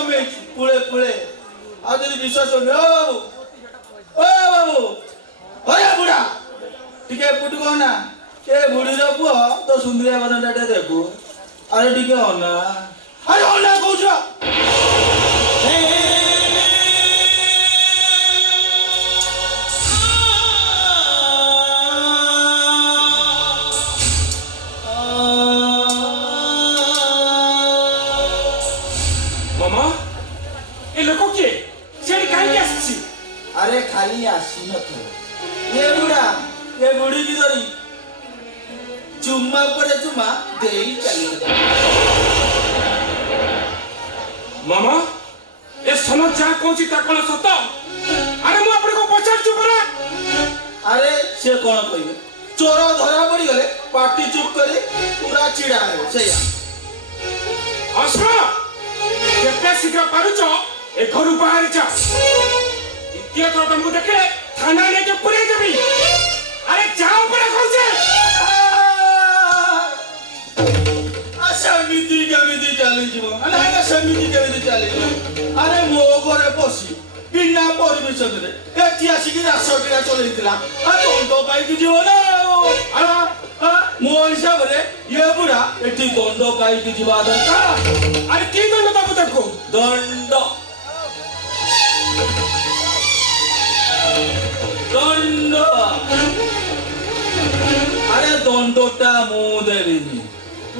कमे पुले पुले आज विश्वास हो बाबू ओ बाबू अरे बुढ़ा टिके पुट कोना ए बुढ़ी रो पुओ तो सुंदरिया बनटाटे देखू अरे टिके अना अरे अना कहूछ अरे खाली आसी न ये बुढ़ी की धरी चुम्मा पर चुम्मा दे चली मामा ए सनो जा कोची ताकण सत अरे मु आपन को पचार चुप रे अरे से कोन कहिबे चोर धरा पड़ी गले पार्टी चुप करे पूरा चिड़ा है सैया असमा केते शीघ्र पारुचो ए घरु बाहर जा इतिया तो तुमको देखे थाना लेके पुरे देबी अरे जाओ पड़े खोजे समिति केमिति चली जीव अरे समिति केमिति चली अरे मो घरे पसी बिना परमिशन रे एठी आसी कि रासटिया चलैतिला आ दंड पाई कि जीव ना अरे मो हिसाब रे ये बुढ़ा एठी दंड पाई कि जीवा दरकार अरे की दंड बाबू तको दंड दंड अरे दंडटा मु देबिनी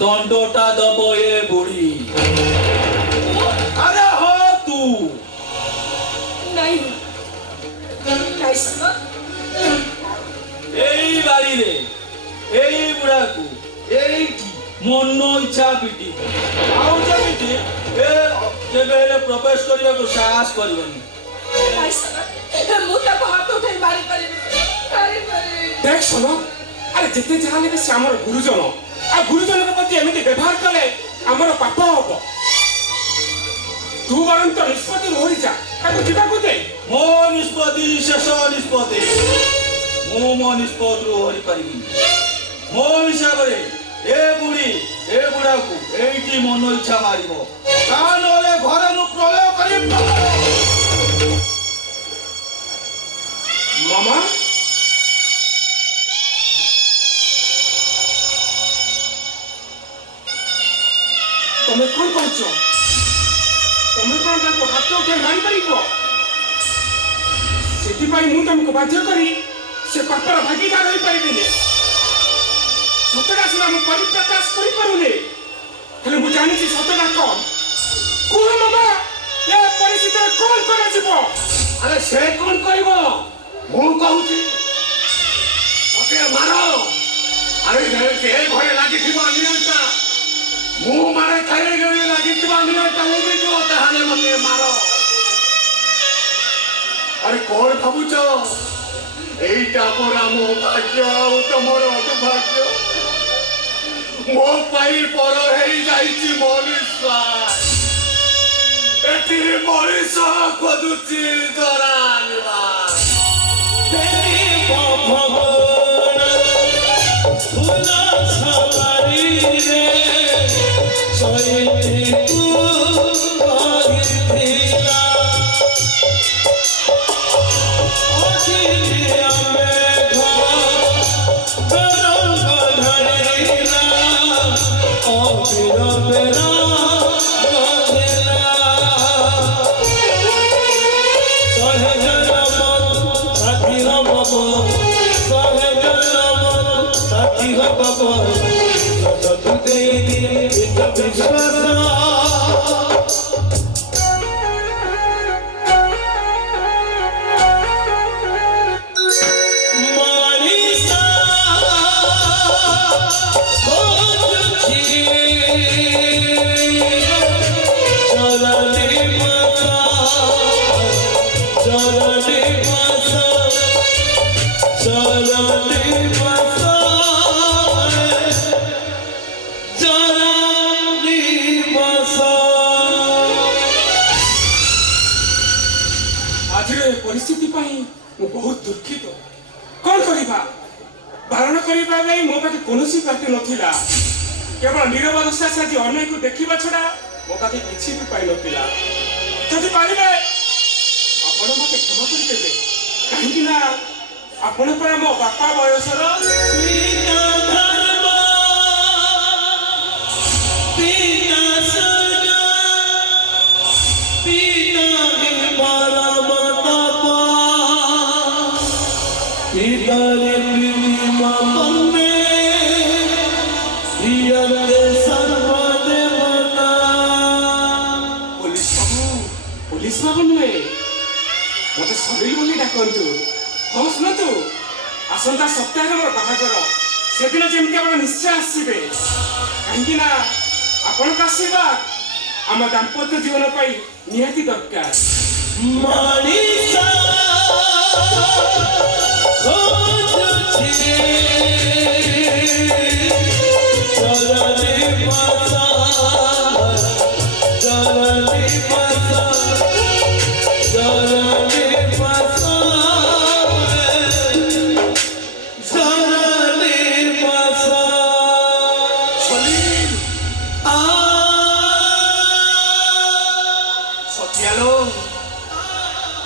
दंडटा दबो ए बुढ़ी अरे हो तू नहीं नहीं सुनो एई बाड़ी रे एई बुढ़ा को एई मन इच्छा पिटी आउ जमिति ए जेबे हेले प्रवेश करिया को साहस करबनी नहीं सुनो मुता को हाथ उठे मारी पारी देख सुनो अरे जिते जाले भी से हमर गुरुजन आ गुरुजन के प्रति एमिति व्यवहार कले हमर पाप होबो तू वरन तो निष्पत्ति मोहि जा ताको जिबा को दे मो निष्पत्ति शेष निष्पत्ति मो निष्पत्ति रो हरि परिबी मो हिसाब रे ए बुढ़ा को एठी मन इच्छा मारिबो ता नले घरे मु प्रलय करिब मामा तुम्हें कौन कहछ तुम्हें कौन ताको हाथ उठे मारी परिबो सेति पई मु तुमको बाध्य करी से पापर भागीदार होई परिबिनी सतटा सिना मु परिप्रकाश करि परुने हेले मु जानि छी सतटा कोन कुह मामा ए परिस्थिति कोन करे जिवो अरे से कौन कहबो मु कहूची ओके मारो अरे से घरे लागी थिबो अनियंता मु मारे खाइले गई लागी थिबो अनियंता मु भी जो ताहाले मते मारो अरे कौन भाबुचो एइटा परा मो भाग्य आउ तमर दुर्भाग्य मो पाई पर हेई जाईची मनीषा एटी मनीषा खोजुची जरानिवा तेरी भगवान फुला सवारी रे सोईती तू आगिथिला ओठिया में गरम धरिला ओ बिरो बेरा परिस्थिति बहुत दुखित कौन करवा बारण करने मो पाखे कौन पार्टी नाला केवल नीरव दशा से आज अन्न को देखा छड़ा ମୋ ପାଖେ କିଛି ବି ପାଇନଥିଲା। ଯଦି ପାରିବେ ଆପଣ ମତେ କ୍ଷମା କରିଦେବେ, କାହିଁକି ନା ଆପଣ ପରା ମୋ ବାପା ବୟସର। ପୋଲିସ ବାବୁ ନୁହେଁ, ମତେ ସଲିଲ ବୋଲି ଡାକନ୍ତୁ। ହଁ ଶୁଣନ୍ତୁ, ଆସନ୍ତା ସପ୍ତାହରେ ମୋର ବାହାଘର, ସେଦିନ ଯେମିତି ଆପଣ ନିଶ୍ଚୟ ଆସିବେ, କାହିଁକି ନା ଆପଣଙ୍କ ଆଶୀର୍ବାଦ ଆମ ଦାମ୍ପତ୍ୟ ଜୀବନ ପାଇଁ ନିହାତି ଦରକାର।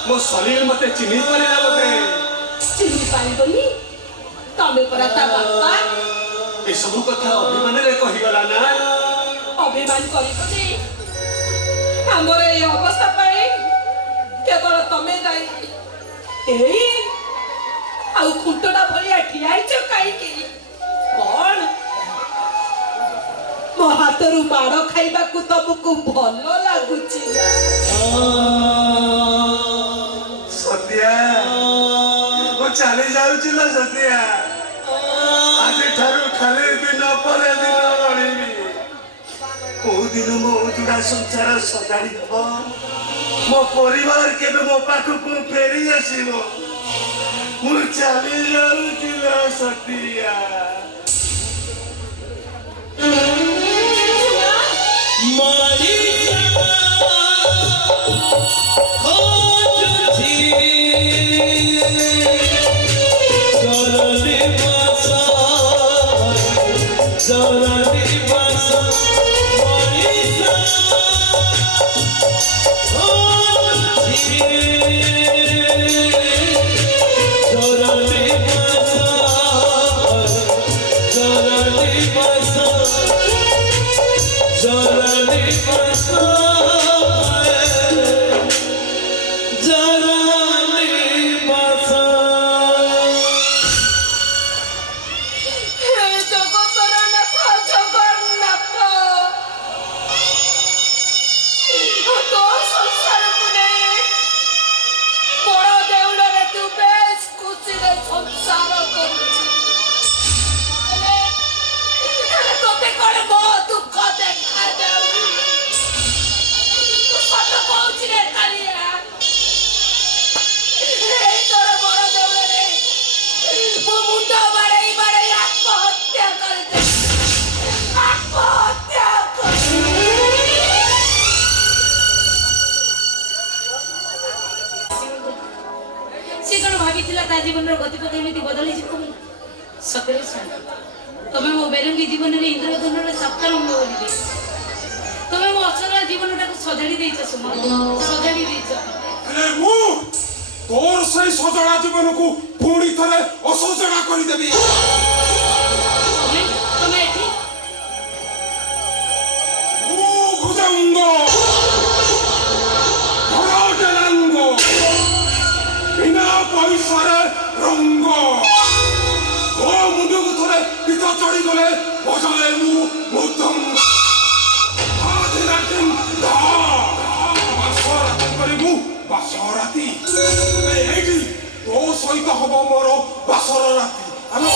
ମୋ ସଲିଲ ମତେ ଚିହ୍ନି ପାରିଲା ବୋଧେ। ଚିହ୍ନି ପାରିବନି? ତମେ ପରା ତା ବାପା। ଏସବୁ କଥା ଅଭିମାନରେ କହିଗଲା ନା। ଅଭିମାନ କରିବନି, ଆମର ଏଇ ଅବସ୍ଥା ପାଇଁ କେବଳ ତମେ ଦାୟୀ। ଏଇ ଆଉ ଖୁଣ୍ଟଟା ଭଳିଆ ଠିଆ ହେଇଛ କାହିଁକି? କଣ ମୋ ହାତରୁ ମାଡ଼ ଖାଇବାକୁ ତମକୁ ଭଲ ଲାଗୁଛି? ସତ୍ୟା, ମୁଁ ଚାଲି ଯାଉଛି ଲୋ ସତ୍ୟା। ଆଜିଠାରୁ ଖାଲି ଦିନ ପରେ ଦିନ ଗଣିବି। କୋଉ ଦିନ ମୋ ଉଜୁଡା ସଂସାର ସଜାଡି ହବ, ମୋ ପରିବାର କେବେ ମୋ ପାଖକୁ ଫେରି ଆସିବ। ମୁଁ ଚାଲି ଯାଉଛି ଲୋ ସତ୍ୟା। जीवन गतिपथ एमती बदली सतरे तुम मो बेरंगी जीवन में इंद्रधनुर सप्तरंग बोली तुम मो असरा जीवन टाक सजाड़ी देछ सजाड़ी देछ अरे मु तोर सही सजड़ा जीवन को पुणी थरे असजड़ा करि देबी तुम एठी मु भुजंग धराटलांग बिना पैसार रंग ओ मुंडू को थरे पिता चढ़ी गले बजाले मु मुदंग आदिनाटिन धा बासराती करी मु बासराती एठी तो सहित हबो मोर बासर राती हेलो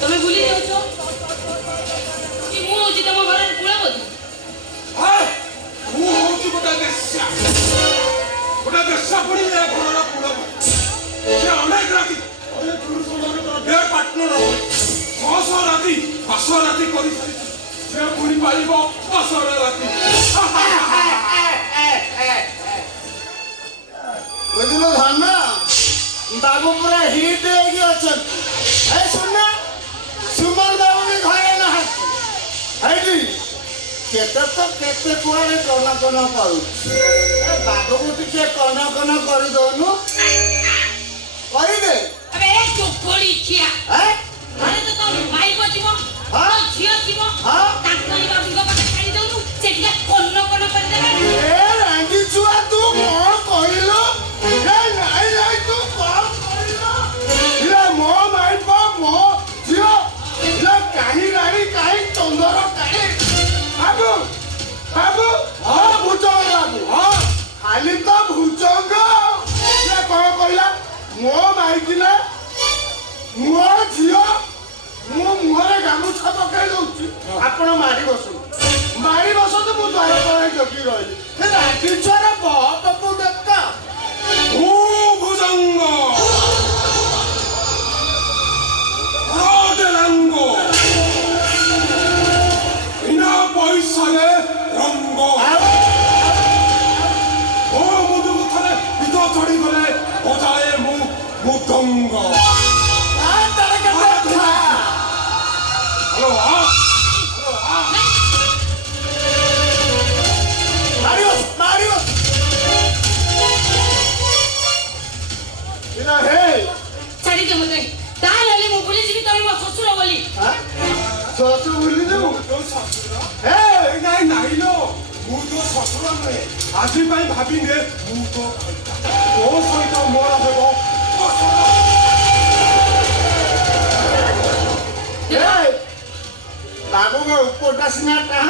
तुम भूली जाओ कि मु होची तम घर कुलपति हां मु होची गोटा देशा पड़ी ए घरर कुलपति से अनेक राती अरे पुरुष मानकर बे पार्टनर सौ राती बासर राती करी से पुणी पाइब बासर राती बुझलो धन्ना बाबू पूरा हिट हो गयो छ ए सुनना ସୁମନ ବାବୁ ବି ଘରେ ନାହାନ୍ତି। ହେଇଟି କେତେ ତ କେତେ କୁଆଡ଼େ କନ କନ କରୁଛି। ଏ ବାବୁକୁ ଟିକେ କନ କନ କରିଦଉନୁ। କରିଦେ। अबे ए चोकोड़ी खिया ଆଁ? घरे तो तो भाई को जीवो हाँ? तो झियो जीवो हाँ? ताकनी बाबूଙ୍କ ପାଖେ ଛାଡି ଦଉନୁ ସେ ଟିକେ କନ୍ନ କନ୍ନ କରି ଦେବେ ଏ ରାଙ୍ଗି ଛୁଆ ତୁ କଣ କହିଲୁ? ଏ ନାଇଁ ତୁ କଣ କହିଲୁ? ଇଲା ମୋ ମାଇପ ମୋ ଝିଅ ଇଲା କାହିଁ ଗାଡ଼ି କାହିଁ ତନ୍ଦର କାହିଁ ବାବୁ ବାବୁ ହଁ ଭୁଜଙ୍ଗ ବାବୁ ହଁ ଖାଲି ତ ଭୁଜଙ୍ଗ ସେ କଣ କହିଲା ମୋ ମାଇକିନା ମୋ ଝିଅ ମୁଁ ମୁହଁରେ ଗାମୁଛା ପକେଇ ଦଉଛି ଆପଣ ମାରି ବସନ୍ତୁ ମୁଁ ଦ୍ୱାର ତଳେ ଜଗି ରହିଲି ସେ ରାଙ୍ଗି ଛୁଆର ବହୁତ ତୁ ଦେଖ ଭୁଜଙ୍ଗ ରଙ୍ଗ ବିନା ପଇସାରେ ରଙ୍ଗ ଓ ମୁଣ୍ଡକୁ ଥରେ ପିତ ଚଢ଼ିଗଲେ ବଜାଏ ମୁଁ ମୃଦଙ୍ଗ ତାର କେତେ କଥା ହ୍ୟାଲୋ ମାରିବ ଇଲା ହେ ଛାଡି ଦେ ମତେ ତାହେଲେ ମୁଁ ଭୁଲି ଯିବି ତମେ ମୋ ଶ୍ୱଶୁର ବୋଲି ଶ୍ୱଶୁର ଭୁଲି ଦେବୁ ତୋ ଶ୍ୱଶୁର ହେ ନାଇଁ ନାଇଁ ଲୋ ମୁଁ ତୋ ଶ୍ୱଶୁର ନୁହେଁ ଆଜି ପାଇଁ ଭାବିନେ ମୁଁ ତୋ ତୋ ସହିତ ମୋର ହେବ ବାବୁଙ୍କ ଉପରଟା ସିନା ଟାଣ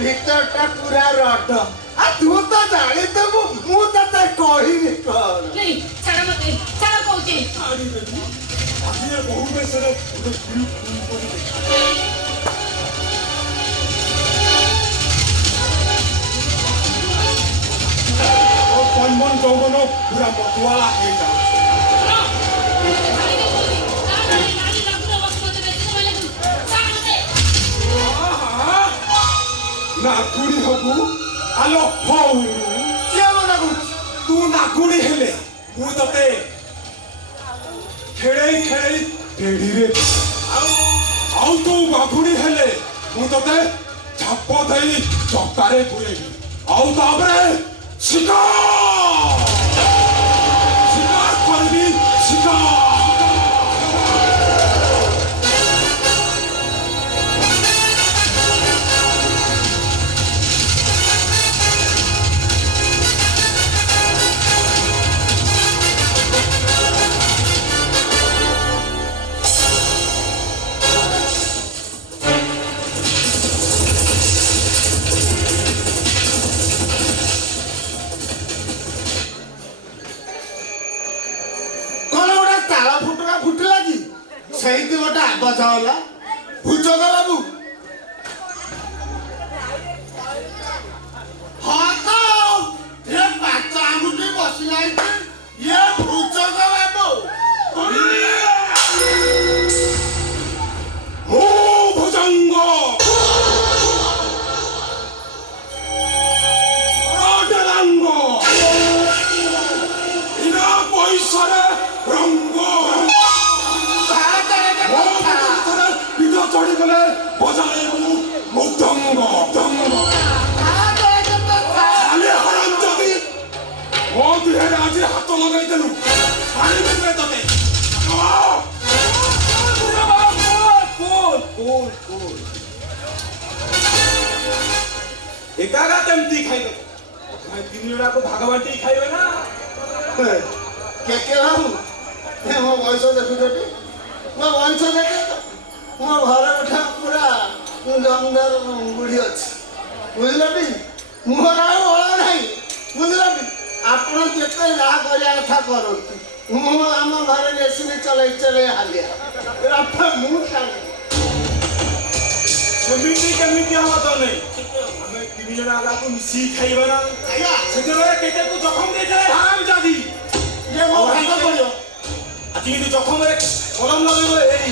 ଭିତରଟା ପୁରା ରଡ ତୁ ତ ଜାଣିଦେବୁ ମୁଁ ତତେ କହିବି କଣ ନେଇ ଛାଡ ମତେ ଛାଡ କହୁଛି ଛାଡ଼ିଦେବି ଆଜି ଏ ବହୁ ବେଶରେ ଗୋଟେ ଗୁଳି କରି କନ୍ମନ ଯୌବନ ପୁରା ମତୁଆଲା ହେଇଯାଉଛି ଛାଡି ଦେ କହୁଛି ତାହେଲେ ନାରୀ ଲାଗୁନ ବସି ମତେ ବେଶୀ ସମୟ ଲାଗୁ ଛାଡ ମତେ ନାଗୁଡ଼ି ହବୁ ଆଲୋ ହଉ କିଏ ମନା କରୁଛି ତୁ ନାଗୁଡ଼ି ହେଲେ ମୁଁ ତତେ ଖେଳେଇ ଖେଳେଇ ପେଢିରେ ଆଉ ତୁ ବାଘୁଡ଼ି ହେଲେ ମୁଁ ତତେ ଝାପ ଦେଇ ଚକାରେ ପୁରେଇବି ଆଉ ତାପରେ ଶିକାର କରିବି ଶିକାର ସେଇଠି ଗୋଟେ ଆବାଜ ହେଲା ଭୁଜଙ୍ଗ ବାବୁ ହଁ ତ ଏ ପାଚ ଆଙ୍ଗୁଠି ବସିଯାଇଛି ଇଏ ଭୁଜଙ୍ଗ ବାବୁ ମୁଁ ଭୁଜଙ୍ଗ ରଡରାଙ୍ଗ ବିନା ପଇସାରେ ରଙ୍ଗ ଚଢିଗଲେ ବଜାଏ ମୁଁ ମୃଦଙ୍ଗ ଖାଲି ହରନ୍ତି ମୋ ଦେହରେ ଆଜି ହାତ ଲଗାଇଦେଲୁ ଛାଡ଼ିଦେବେ ତତେ ଏକାଗା କେମିତି ଖାଇଦେବ ତିନି ଜଣକୁ ଭାଗ ବାଣ୍ଟି ଖାଇବେ ନା କେ ବାବୁ ମୋ ବୟସ ଦେଖୁଛଟି ମୋ ବୟସ ଦେଖେ ମୋ ଘରେ ଗୋଟେ ପୁରା ଜଙ୍ଗଲ ବୁଢ଼ୀ ଅଛି ବୁଝିଲଟି ମୋର ଆଉ ବଳ ନାହିଁ ବୁଝିଲଟି ଆପଣ ଯେତେ ଯାହା କରିବା କଥା କରନ୍ତୁ ମୁଁ ଆମ ଘରେ ମେସିନ୍ ଚଲେଇ ହାଲିଆ ମୁଁ ସେମିତି କେମିତି ହବ ତ ନେଇ ଆମେ ତିନି ଜଣ ଆଗାକୁ ମିଶିକି ଖାଇବା ନା ସେତେବେଳେ କେତେକୁ ଜଖମ ଦେଇଥିଲେ ହାରାମ ଜାଦି ଇଏ ମୋ ଭାଗ ପଡ଼ିବ ଆଜି କିନ୍ତୁ ଜଖମରେ କଲମ ଲଗେଇବ ଏଇ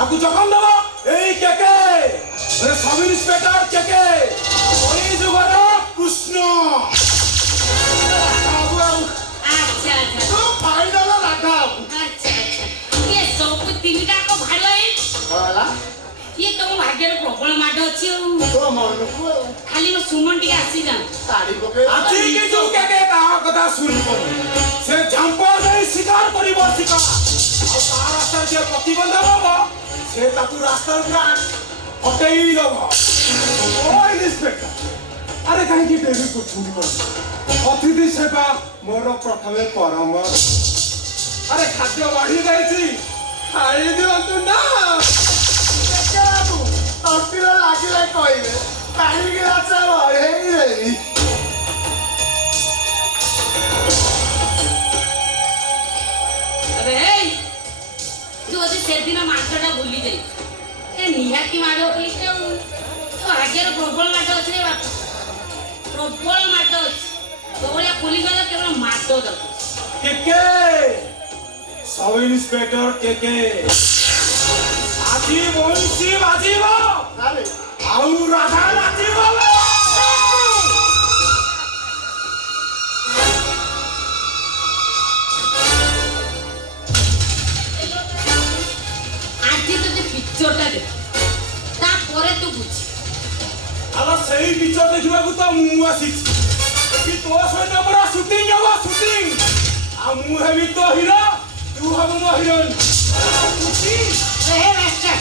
ଆକୁ ଜଖମ ଦବ ଏଇ କେକେ ସବ ଇନ୍ସପେକ୍ଟର କେକେ ଏଇ ଯୁଗର କୃଷ୍ଣ ଆଚ୍ଛା ଆଚ୍ଛା ତୁ ଫାଇନାଲ ରାଧା ଆଚ୍ଛା ଆଚ୍ଛା ये सब तीन का को भाड़ो है ଭାଗ୍ୟରେ ପ୍ରବଳ ମାଡ଼ ଅଛି ଆଉ ତୋ ମନକୁ ଖାଲି ମୋ ସୁମନ ଟିକେ ଆସିଯାଆନ୍ତୁ ତାଡ଼ି ପକେଇ ଆଜିକି ଯୋଉ କେକେ କାହା କଥା ଶୁଣିବନି ସେ ଝାମ୍ପ ଦେଇ ଶିକାର କରିବ ଶିକାର ଆଉ ତା ରାସ୍ତାରେ ଯିଏ ପ୍ରତିବନ୍ଧକ ହବ ସେ ତାକୁ ରାସ୍ତାରୁ ହଟେଇ ଦବ ଓ ଇନ୍ସପେକ୍ଟର ଆରେ କାହିଁକି ଡେରି କରୁଛନ୍ତି କଣ ଅତିଥି ସେବା ମୋର ପ୍ରଥମେ ପରାମର୍ଶ ଆରେ ଖାଦ୍ୟ ବଢି ଯାଇଛି ଖାଇ ଦିଅନ୍ତୁ ନା ତଣ୍ଟିର ଲାଗିଲେ କହିବେ ପାଣି ଗିଲାସ ବଢେଇ ଦେବି ଆରେ ଏଇ ତୁ ଯଦି ସେଦିନ ମାଡ଼ଟା ଭୁଲି ଯାଇଛୁ ଏ ନିହାତି ମାଡ଼ ପଇଲେ ଆଉ ତୋ ଭାଗ୍ୟରେ ପ୍ରବଳ ମାଡ଼ ଅଛି ରେ ବାପା ପ୍ରବଳ ମାଡ଼ ଅଛି ତୋ ଭଳିଆ ପୋଲିସ ବାଲା କେବଳ ମାଡ଼ ଦରକାର କେକେ सब इंस्पेक्टर केके आजी बंशी बाजीब ଆରେ आउ राधा नाचिब ଆଜି ତତେ ପିକ୍ଚରଟା ଦେଖ ତାପରେ ତୁ ବୁଝି आला सही पिक्चर देखिबाकू तो मु आसीछि कि तो सहित बड़ा शूटिंग हबो शूटिंग आ मु हेबी तो हीरो तू हबो मो हिरोइन हे रास्ता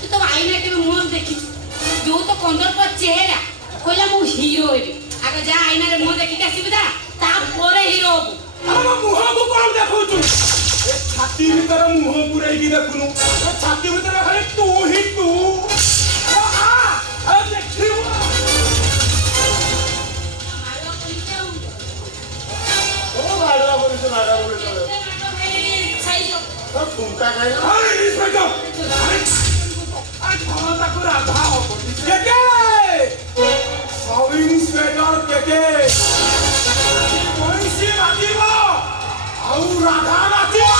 तू तो आईना के मुंह देखी जो तो कंदर पर चेहरा कहला मु हीरो हेबी आगे जा आईना रे मुंह देखि के आसीबी ता तापर हीरो हबु हम मुह को कोन देखौछु ए छाती भीतर मुह पुराई की देखुनु ए छाती भीतर खाली तू ही तू आ देखियो मारो पुलिस ଓ ମାଡଲା ପଡ଼ିଛ ମାଡଲା ପଡ଼ିଛ ଛାଇજો ତ ଠୁଙ୍କା ଖାଇଲ अरे इंस्पेक्टर अरे थाना तक राधा हो केके सब इंस्पेक्टर केके बंशी बाजीब आउ राधा नाचिब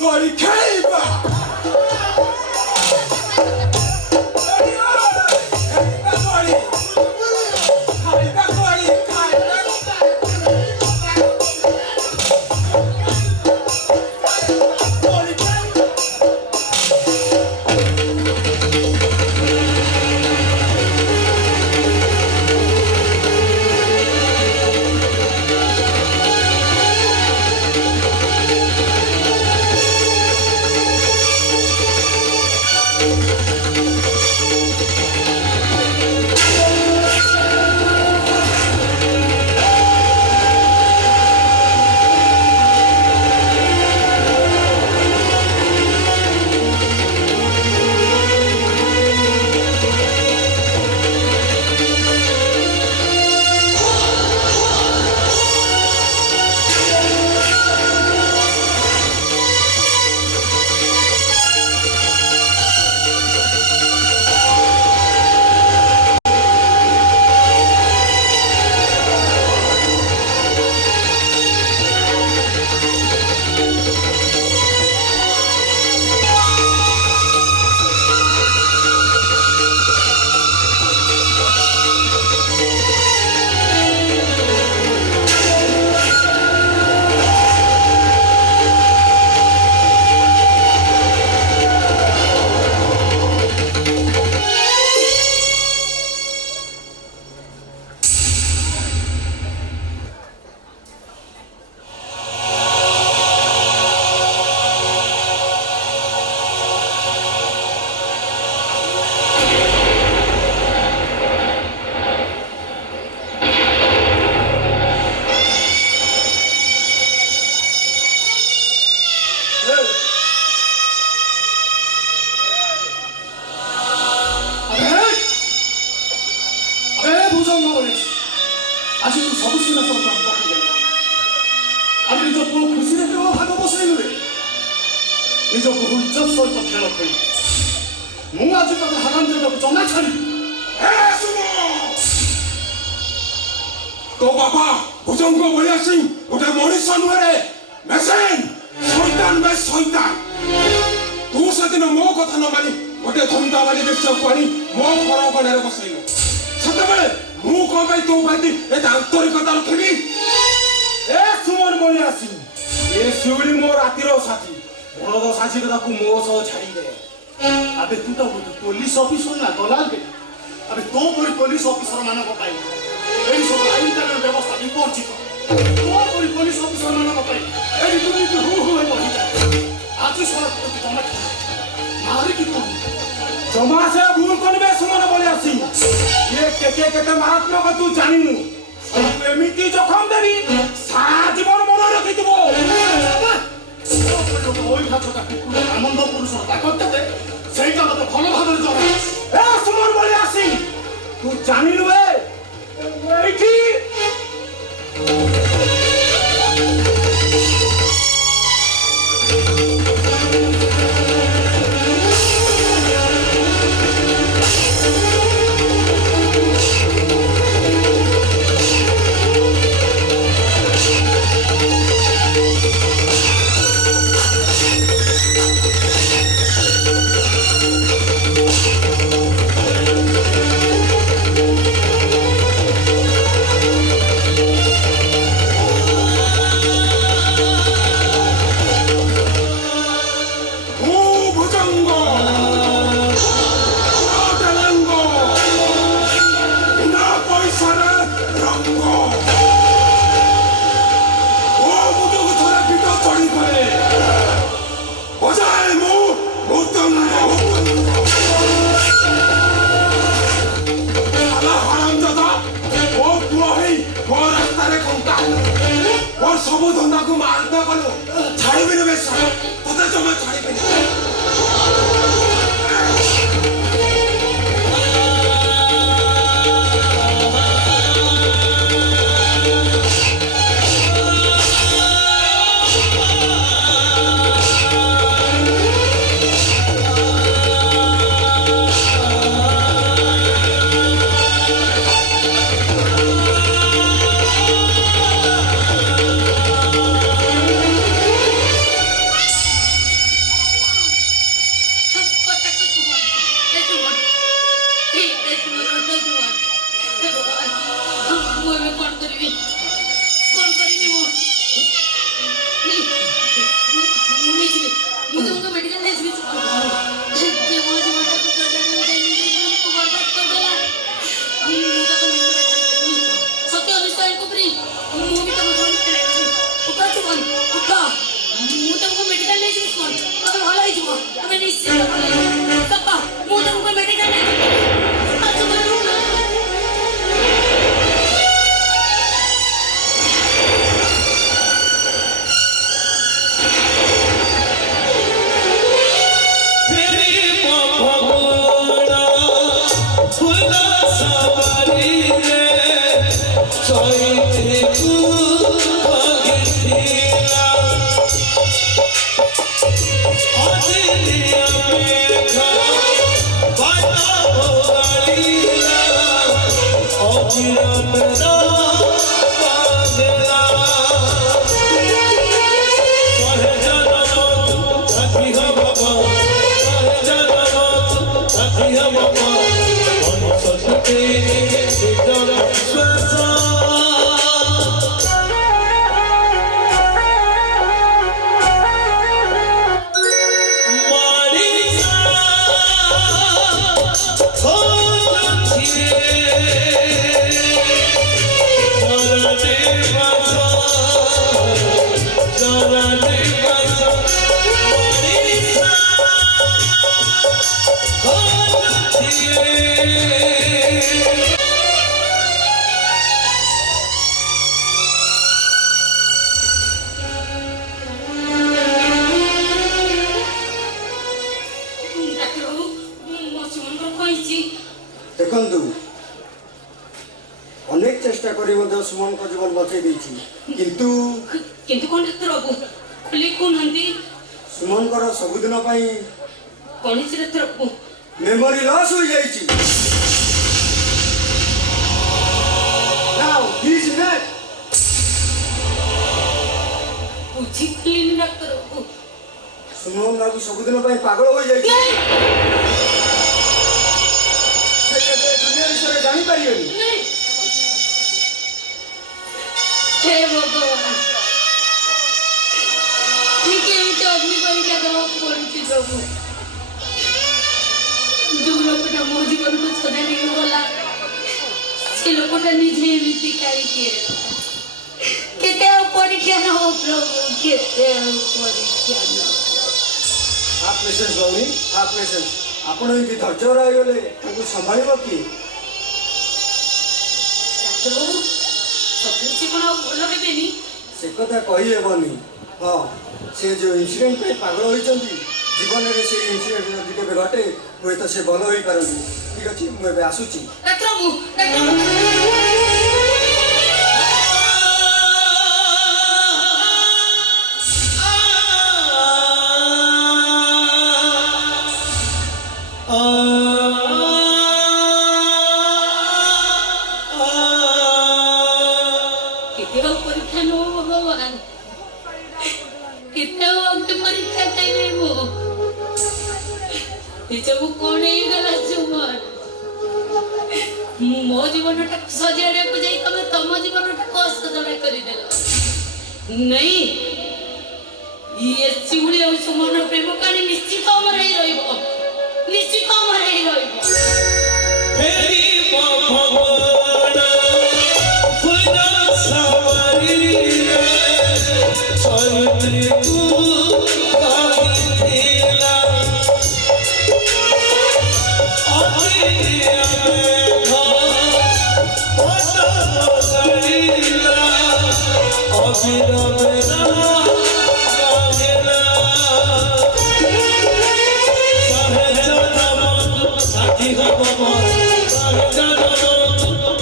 Goli Kaiba! ଆଜି ତୁ ସବୁ ସିନା ସବୁ କାମ ପକେଇଦେଲୁ ଆଉ ନିଜ ପୁଅ ଖୁସିରେ କେବଳ ଭାଗ ବସେଇଲୁ ନିଜ ବହୁ ଇଜ୍ଜତ ସହିତ ଖେଳ ଖେଳି ମୁଁ ଆଜି ତତେ ହାରାମ ଦେବାକୁ ଜମା ଛାଡ଼ିବି तो बाबा भुजंग को बढ़िया सिंह उधर मोड़ी सनुरे मैसेन गोटे शैतान तू सेदिन मो कथा न मानी गोटे धंदा वाली बेचक आनी मो घर गणे बसैलु सेतेबेले मु को भाई तू भाई ए आंतरिकता रखिबी ए सुमन बोली आसी ए शिवली मो रातिर साथी बड़द साथी को मो सह छाड़ी दे अबे तू तो पुलिस ऑफिसर ना दलाल बे अबे तो परी पुलिस ऑफिसर मानक पाई एई सब आईन कानून व्यवस्था विपरीत तो परी पुलिस ऑफिसर मानक पाई एई दुर्नीति हु हु बढ़ी जाए आज सर जमा मारी की तू जमा से भूल करबे सुमन बोली आसी ये केते मारात्मक तू जानिनु सब एमिति जखम देबी सारा जीवन मन रखितबो ওই খাঁচটা কুকুর আনন্দ পুরুষ তা করতে সেইটা মতো ভালো ভাবে জমা এ সুমন বলে আসি তুই জানিলু এইটি सब धंदा को मारता कलो छाड़बे न बेस तते जमा छाड़बे देखु अनेक चेष्टा करी सुमन को जीवन बचे किंतु किंतु कौन डाक्टर बाबू खुले कौन हंदी सुमन को सबुदिन कौन है डाक्टर बाबू मेमोरी लॉस हो जाइए नाउ ही इज डेड बुझी खुली डाक्टर बाबू ସୁମନ ବାବୁ ସବୁଦିନ ପାଇଁ ପାଗଳ ହୋଇଯାଇଛି नहीं ସେ କେବେ ଦୁନିଆ ବିଷୟରେ ଜାଣିପାରିବେନି नहीं हे भगवान ठीक है एमती अग्नि परीक्षा देवाक पड़ुଛି प्रभु जो लोकटा मो जीवन को छदाड़ी गला से लोकटा निजे एमती काई केते परीक्षा न हो प्रभु केते परीक्षा न आप पेशेंस भौणी आप पेशेंस ଆପଣ ଏମିତି ଧୈର୍ଯ୍ୟ ରହିଗଲେ ତାଙ୍କୁ ସମ୍ଭାଳିବ କିଏ प्रभु सब जीवन भल हेबेनी ସେ କଥା କହିହେବନି ହଁ ସେ ଯେଉଁ ଇନସିଡେଣ୍ଟ ପାଇଁ ପାଗଳ ହୋଇଛନ୍ତି ଜୀବନରେ ସେ ଇନସିଡେଣ୍ଟ ଯଦି କେବେ ଘଟେ ହୁଏତ ସେ ଭଲ ହୋଇପାରନ୍ତି ଠିକ ଅଛି ମୁଁ ଏବେ ଆସୁଛି डॉक्टर कितने परीक्षा नो भगवान कितने अग्नि परीक्षा देवे मो निजକୁ କଣ ହେଇଗଲା ଜୁମନ ମୋ ଜୀବନଟାକୁ ସଜାଡ଼ିବାକୁ ଯାଇ ତମେ ତମ ଜୀବନଟାକୁ ଅସଜଡ଼ା କରିଦେଲ ନାଇଁ ଇଏ ଶିଉଳି ଆଉ ସୁମନ ପ୍ରେମ କାହାଣୀ ନିଶ୍ଚିତ ଅମର ହେଇ ରହିବ ନିଶ୍ଚିତ ଅମର ହେଇ ରହିବ फेरी भगवान खुदा सवारी चलती तू काहिला अतिया में था पता गईला अबिरा मेरा काहिला साथी हो बाबा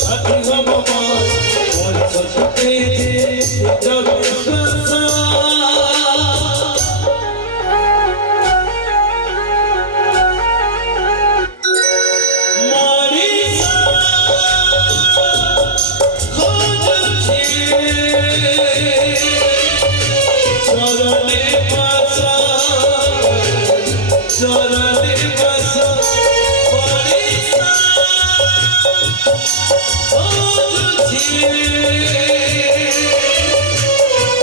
साथी हो बाबा और सत्य जब संसा मारी सा खोज छे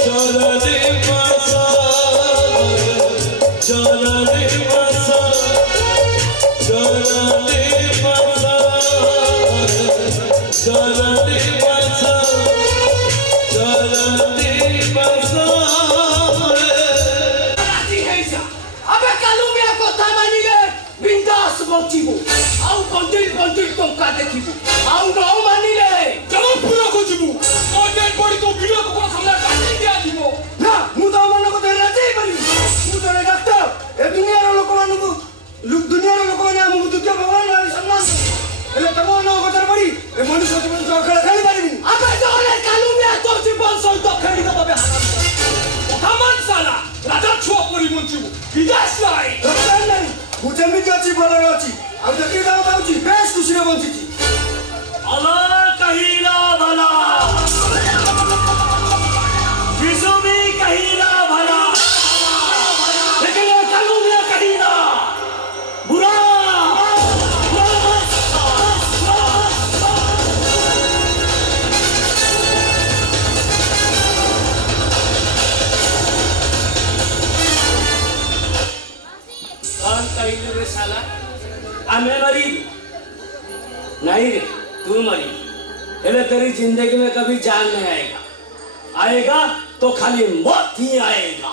चरणे पासा चरणे पासा अबे कालू मेरा कथा मानिगे बिंदास बचिबो आउ बंदिल बंदिल टंका देखिबो आउ न मानिले जमपुर को जिबो ओडे पड़ी तो वीडियो को सामने काटी दिया दिबो ना मु तो मन को देला जाई बनी मु तो डॉक्टर ए दुनिया रो लोक मानु को दुनिया रो लोक माने हम दुत्य भगवान रे सम्मान एले तमो न कतर पड़ी ए मनुष्य जीवन तो खेल खेली पारिबी अबे जोले कालू मेरा तो जीवन सहित खेली दबे हमान साला राजा छुआ पड़ी बंचिबो विदेश लाई डॉक्टर नहीं ମୁଁ ଯେମିତି ଅଛି ଭଲରେ ଅଛି ଆଉ ଯେତିକି ଦାମ ପାଉଛି ବେଶ ଖୁସିରେ ବଞ୍ଚିଛି Allah kahila bhala Visubi kahila bhala लेकिन ये कालू में कहीना Bura कौन कहीने रे साला हमें मरी नहीं रे तू मरी हेले तेरी जिंदगी में कभी जान नहीं आएगा आएगा तो खाली मौत ही आएगा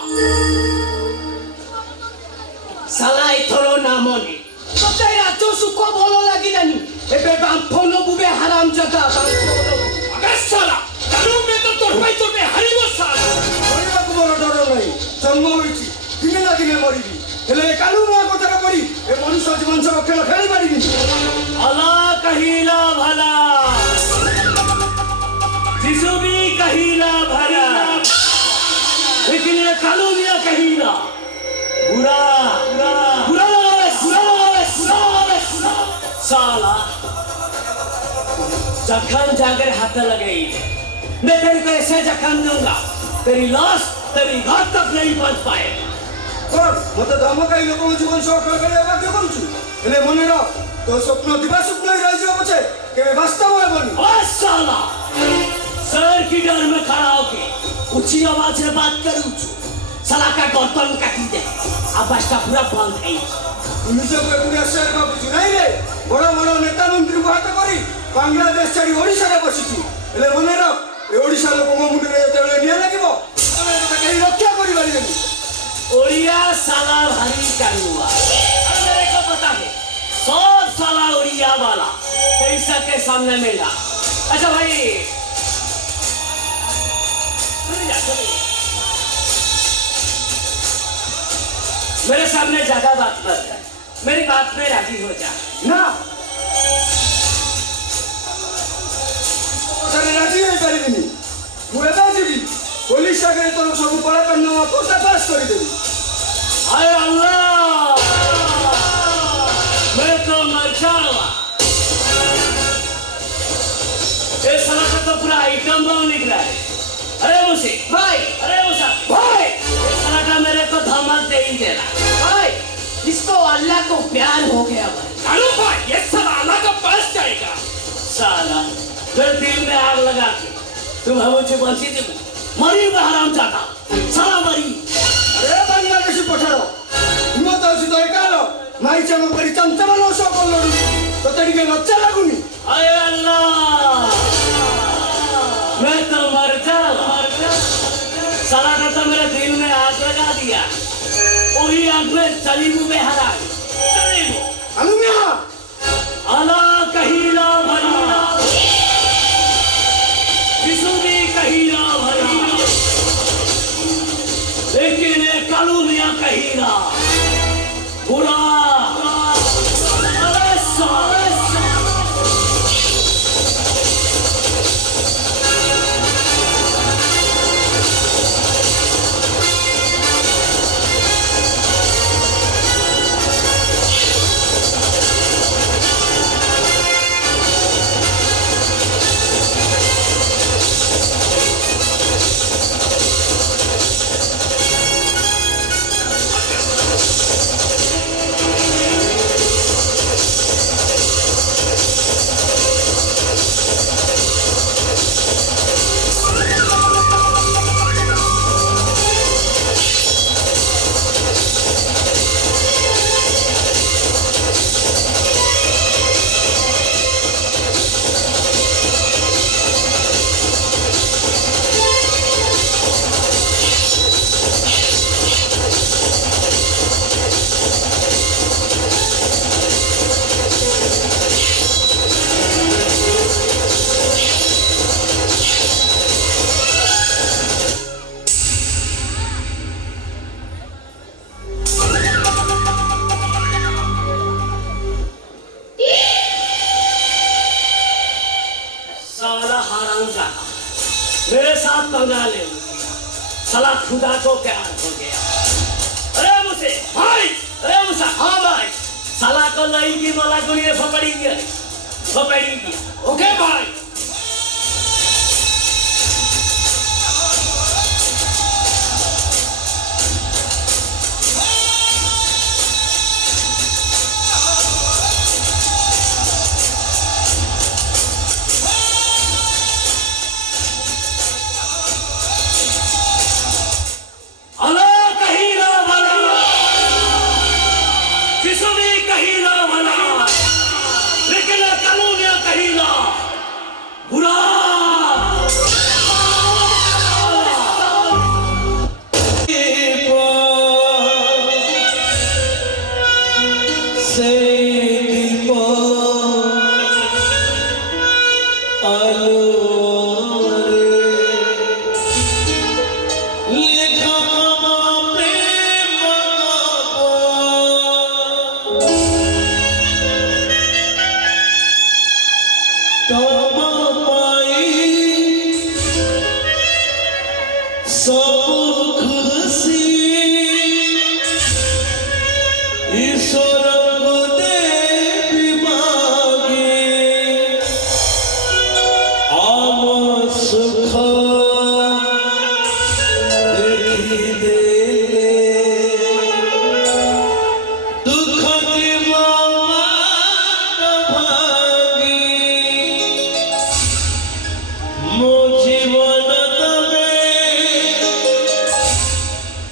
साला इथरो नामनी तो तेरा जो सुको बोलो लगी नहीं एबे बांफोनो बुबे हराम जगह बांफोनो अबे साला कालू में तो तोर पे हरिबो साला ମରିବାକୁ ମୋର ଡର ନାହିଁ ଜନ୍ମ ହୋଇଛି ଦିନେ ନା ଦିନେ ମରିବି ହେଲେ ଏ କାଲୁ ନୂଆ କଥାରେ ପଡ଼ି ଏ ମଣିଷ ଜୀବନ ସହ ଖେଳ ଖେଳି ପାରିବିନି Allah kahila bhala Visubi kahila bhala लेकिन ये कालू मिया कहीना Bura बुरा साला जखन जाकर हाथ लगाई मैं तेरे को ऐसे जखन दूंगा तेरी लाश तेरी रात तक नहीं पहुंच पाएगा କର ମତେ ଧମକାଇ ଲୋକଙ୍କ ଜୀବନ ସଫଳ କରିବା ବାଧ୍ୟ କରୁଛୁ। ହେଲେ ମନେ ରଖ, ତୋ ସ୍ୱପ୍ନ ଦିବା ସ୍ୱପ୍ନ ହିଁ ରହିଯିବ ପଛେ କେବେ ବାସ୍ତବ ହେବନି। ओए साला सर की डर में खड़ा होके ऊंची आवाज में बात करूं साला का गर्दन काटी दे आवाज का पूरा बंद है ତୁ ନିଜକୁ ଏକୁଟିଆ ସେୟାର ଭାବୁଛୁ ନାଇଁ ରେ? ବଡ଼ ବଡ଼ ନେତା ମନ୍ତ୍ରୀଙ୍କୁ ହାତ କରି ବାଂଲାଦେଶ ଛାଡ଼ି ଓଡ଼ିଶାରେ ବସିଛୁ। ହେଲେ ମନେ ରଖ, ଏ ଓଡ଼ିଶା ଲୋକଙ୍କ ମୁଣ୍ଡରେ ଯେତେବେଳେ ନିଆଁ ଲାଗିବ ଆମେ ତତେ କେହି ରକ୍ଷା କରିପାରିବେନି। ओड़िया साला भारी कानुआ अरे मेरे को पता है सब साला ओड़िया वाला पैसा के सामने मिला। अच्छा भाई चले जा, चले जा। मेरे सामने ज्यादा बात मत कर, मेरी बात में राजी हो जा। ନା ତାହେଲେ ରାଜି ହେଇପାରିବିନି। ମୁଁ ଏବେ ଯିବି ପୋଲିସ ଆଗରେ ତୋର ସବୁ କଳାକାରନାମା ପର୍ଦ୍ଦାଫାଶ କରିଦେବି। हाय अल्लाह मैं तो मर जाऊंगा। ये साला का तो पूरा आइटम बम निकला है। अरे मुझे भाई, अरे मुझे भाई, ये साला का मेरे को धमक दे ही देना भाई। इसको अल्लाह को प्यार हो गया भाई। अरे भाई ये साला अल्लाह का पास जाएगा साला। मेरे दिल में आग लगा के तुम मुझे बंसी दे मरी हराम जाता साला मरी। अरे बांग्लादेशी पठाओ हिम्मत ଅଛି ତ ଏକାଲ ମାଇ ଚାମ କରି ଚଞ୍ଚଳ ସହ କଲୁ ତତେ ଟିକେ ଲଜ୍ଜା ଲାଗୁନି? हाय अल्लाह मैं तो मर जाऊं। साला का तो मेरे दिल में आग लगा दिया। वही आग में सलीमू में हरा सलीमू ଆଲୁମିଆ अला कहीला भला किसुबी कहीला भला लेकिन ये कालू मियां कहीला बुरा। अरे साला मेरे साथ पंगा ले साला खुदा को प्यार हो गया। अरे मुझे भाई, अरे मुझे हाँ भाई साला को लई की मला गुड़िया फपड़ी गया ओके भाई।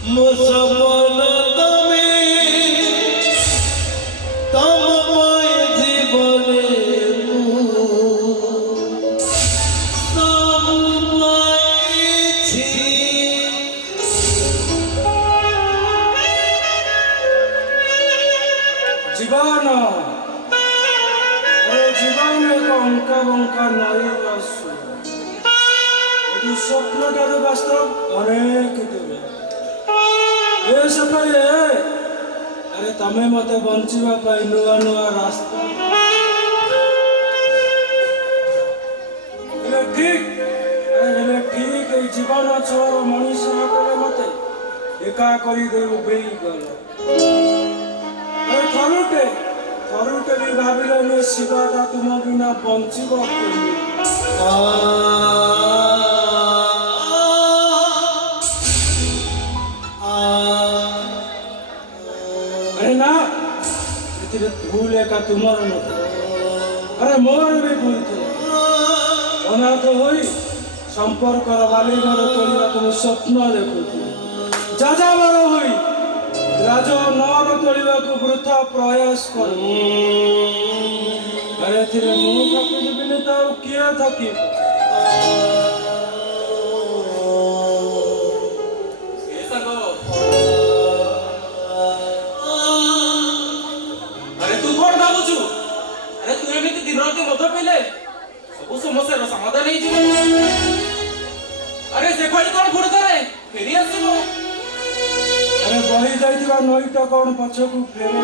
ମୋ ସପନ ତମେ ତମ ପାଇଁ ଜୀବନେ ମୁଁ ସବୁ ପାଇଛି। জীবন জীবন এক অঙ্কা বঙ্কা নয় রাসু এটি স্বপ্নটার বাস্তব অনেক দূরে এ সফরে আরে তমে মতে বঞ্চিবা পাই নূয়া নূয়া রাস্তা ঠিক এই জীবন ছোড় মଣିষ করে মতে একা করি দেব বেই গল ଥରୁଟେ ବି ଭାବିଲେ ଶିବାଟା ତୁମ ବିନା ବଞ୍ଚିବ ଆରେ ନା ଏଥିରେ ଭୁଲ ଏକା ତୁମର ନଥିଲା ଆରେ ମୋର ବି ଭୁଲ ଥିଲା ଅନାଥ ହୋଇ ସମ୍ପର୍କର ବାଲିଘର ତୋଳିବାକୁ ମୁଁ ସ୍ୱପ୍ନ ଦେଖୁଥିଲି ଯାଯାବର ହୋଇ রাজ নর তোলিବାକୁ ବୃଥା ପ୍ରୟାସ କରୁ ଆରେ ଏଥିରେ ମୁଁ ଥକି ଯିବିନି ତ ଆଉ କିଏ ଥକିବ আরে তু কোন ভাবুଛୁ আরে তু এମିତି ଦିନ ରାତି ମଦ ପିଇଲେ ସବୁ ସମସ୍ୟାର ସମାଧାନ ହେଇଯିବ ଆରେ ସେଭଳି କଣ ଫୁର୍ତ୍ତରେ ଫେରି ଆସିବ ଆରେ ବହି ଯାଇଥିବା ନଈଟା କଣ ପଛକୁ ଫେରେ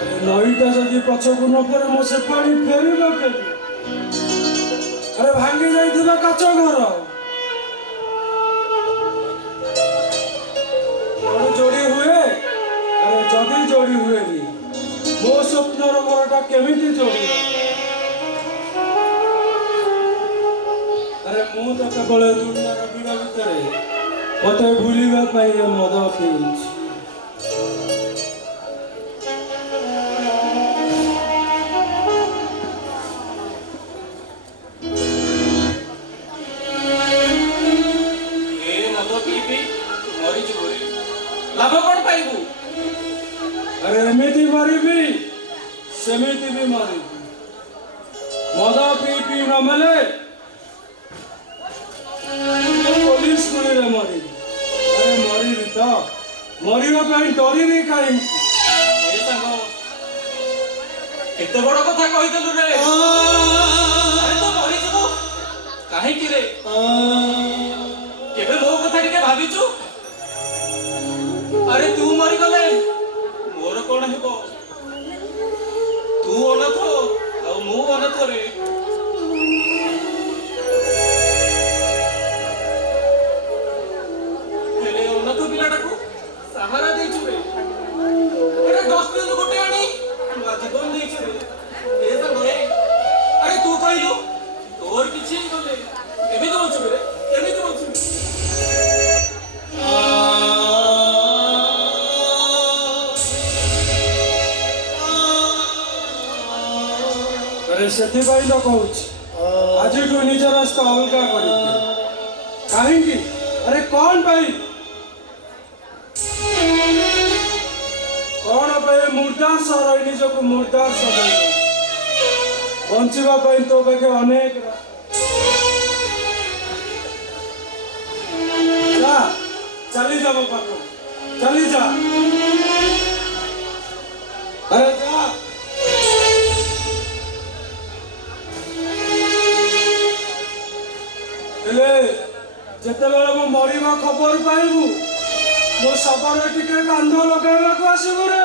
ଆରେ ନଈଟା ଯଦି ପଛକୁ ନ ଫେରେ ମୋ ସେ ପାଣି ଫେରିବ କେବେ ଆରେ ଭାଙ୍ଗି ଯାଇଥିବା କାଚ ଘର କଣ ଯୋଡି ହୁଏ ଆରେ ଯଦି ଯୋଡି ହୁଏନି ମୋ ସ୍ୱପ୍ନର ଘରଟା କେମିତି ଯୋଡିବ ଆରେ ମୁଁ ତ କେବଳ ଦୁନିଆର ଭିଡ଼ ଭିତରେ ମତେ ଭୁଲିବା ପାଇଁ ଏ ମଦ ପିଉଛି ଏ ମଦ ପିଇ ପିଇ ମରିଯିବୁ ଲାଭ କଣ ପାଇବୁ ଆରେ ଏମିତି ମରିବି ସେମିତି ବି ମରିବି ମଦ ପିଇ ପିଇ ନ ମଲେ पुलिस गुलिरे मरिबी अरे मरिबी तो मरिबा ପାଇଁ ଡରିବି କାହିଁକି ଏ ସାଙ୍ଗ ଏତେ ବଡ କଥା କହିଦେଲୁ ରେ ଆରେ ତୁ ମରିଯିବୁ କାହିଁକି ରେ କେବେ ମୋ କଥା ଟିକେ ଭାବିଛୁ ଆରେ ତୁ ମରିଗଲେ ମୋର କଣ ହେବ ତୁ ଅନାଥ ଆଉ ମୁଁ ଅନାଥ ରେ ପିଲାଟାକୁ ସାହାରା ଦେଇଛୁ ରେ ଆରେ 10 ଦିନ ଗୋଟେ ଆଣି ନୂଆ ଜୀବନ ଦେଇଛୁ ରେ ଏ ସାଙ୍ଗ ଆରେ ତୁ କହିଲୁ ତୋର କିଛି ହେଇଗଲେ କେମିତି ବଞ୍ଚିବୁ ରେ କେମିତି ବଞ୍ଚିବୁ अरे ସେଥିପାଇଁ ତ କହୁଛି ଆଜିଠୁ ନିଜ ରାସ୍ତା ଅଲଗା କରିବି କାହିଁକି अरे कौन भाई कौन भाई मुर्दा सर निजको मुर्दा सजाई बंचिबा ପାଇଁ तो पाखे अनेक जा चली जा मो पाखो चली जा अरे जा ले ଯେତେବେଳେ ମୁଁ ମରିବା ଖବର ପାଇବୁ ମୋ ଶବରେ ଟିକେ କାନ୍ଧ ଲଗାଇବାକୁ ଆସିବୁ ରେ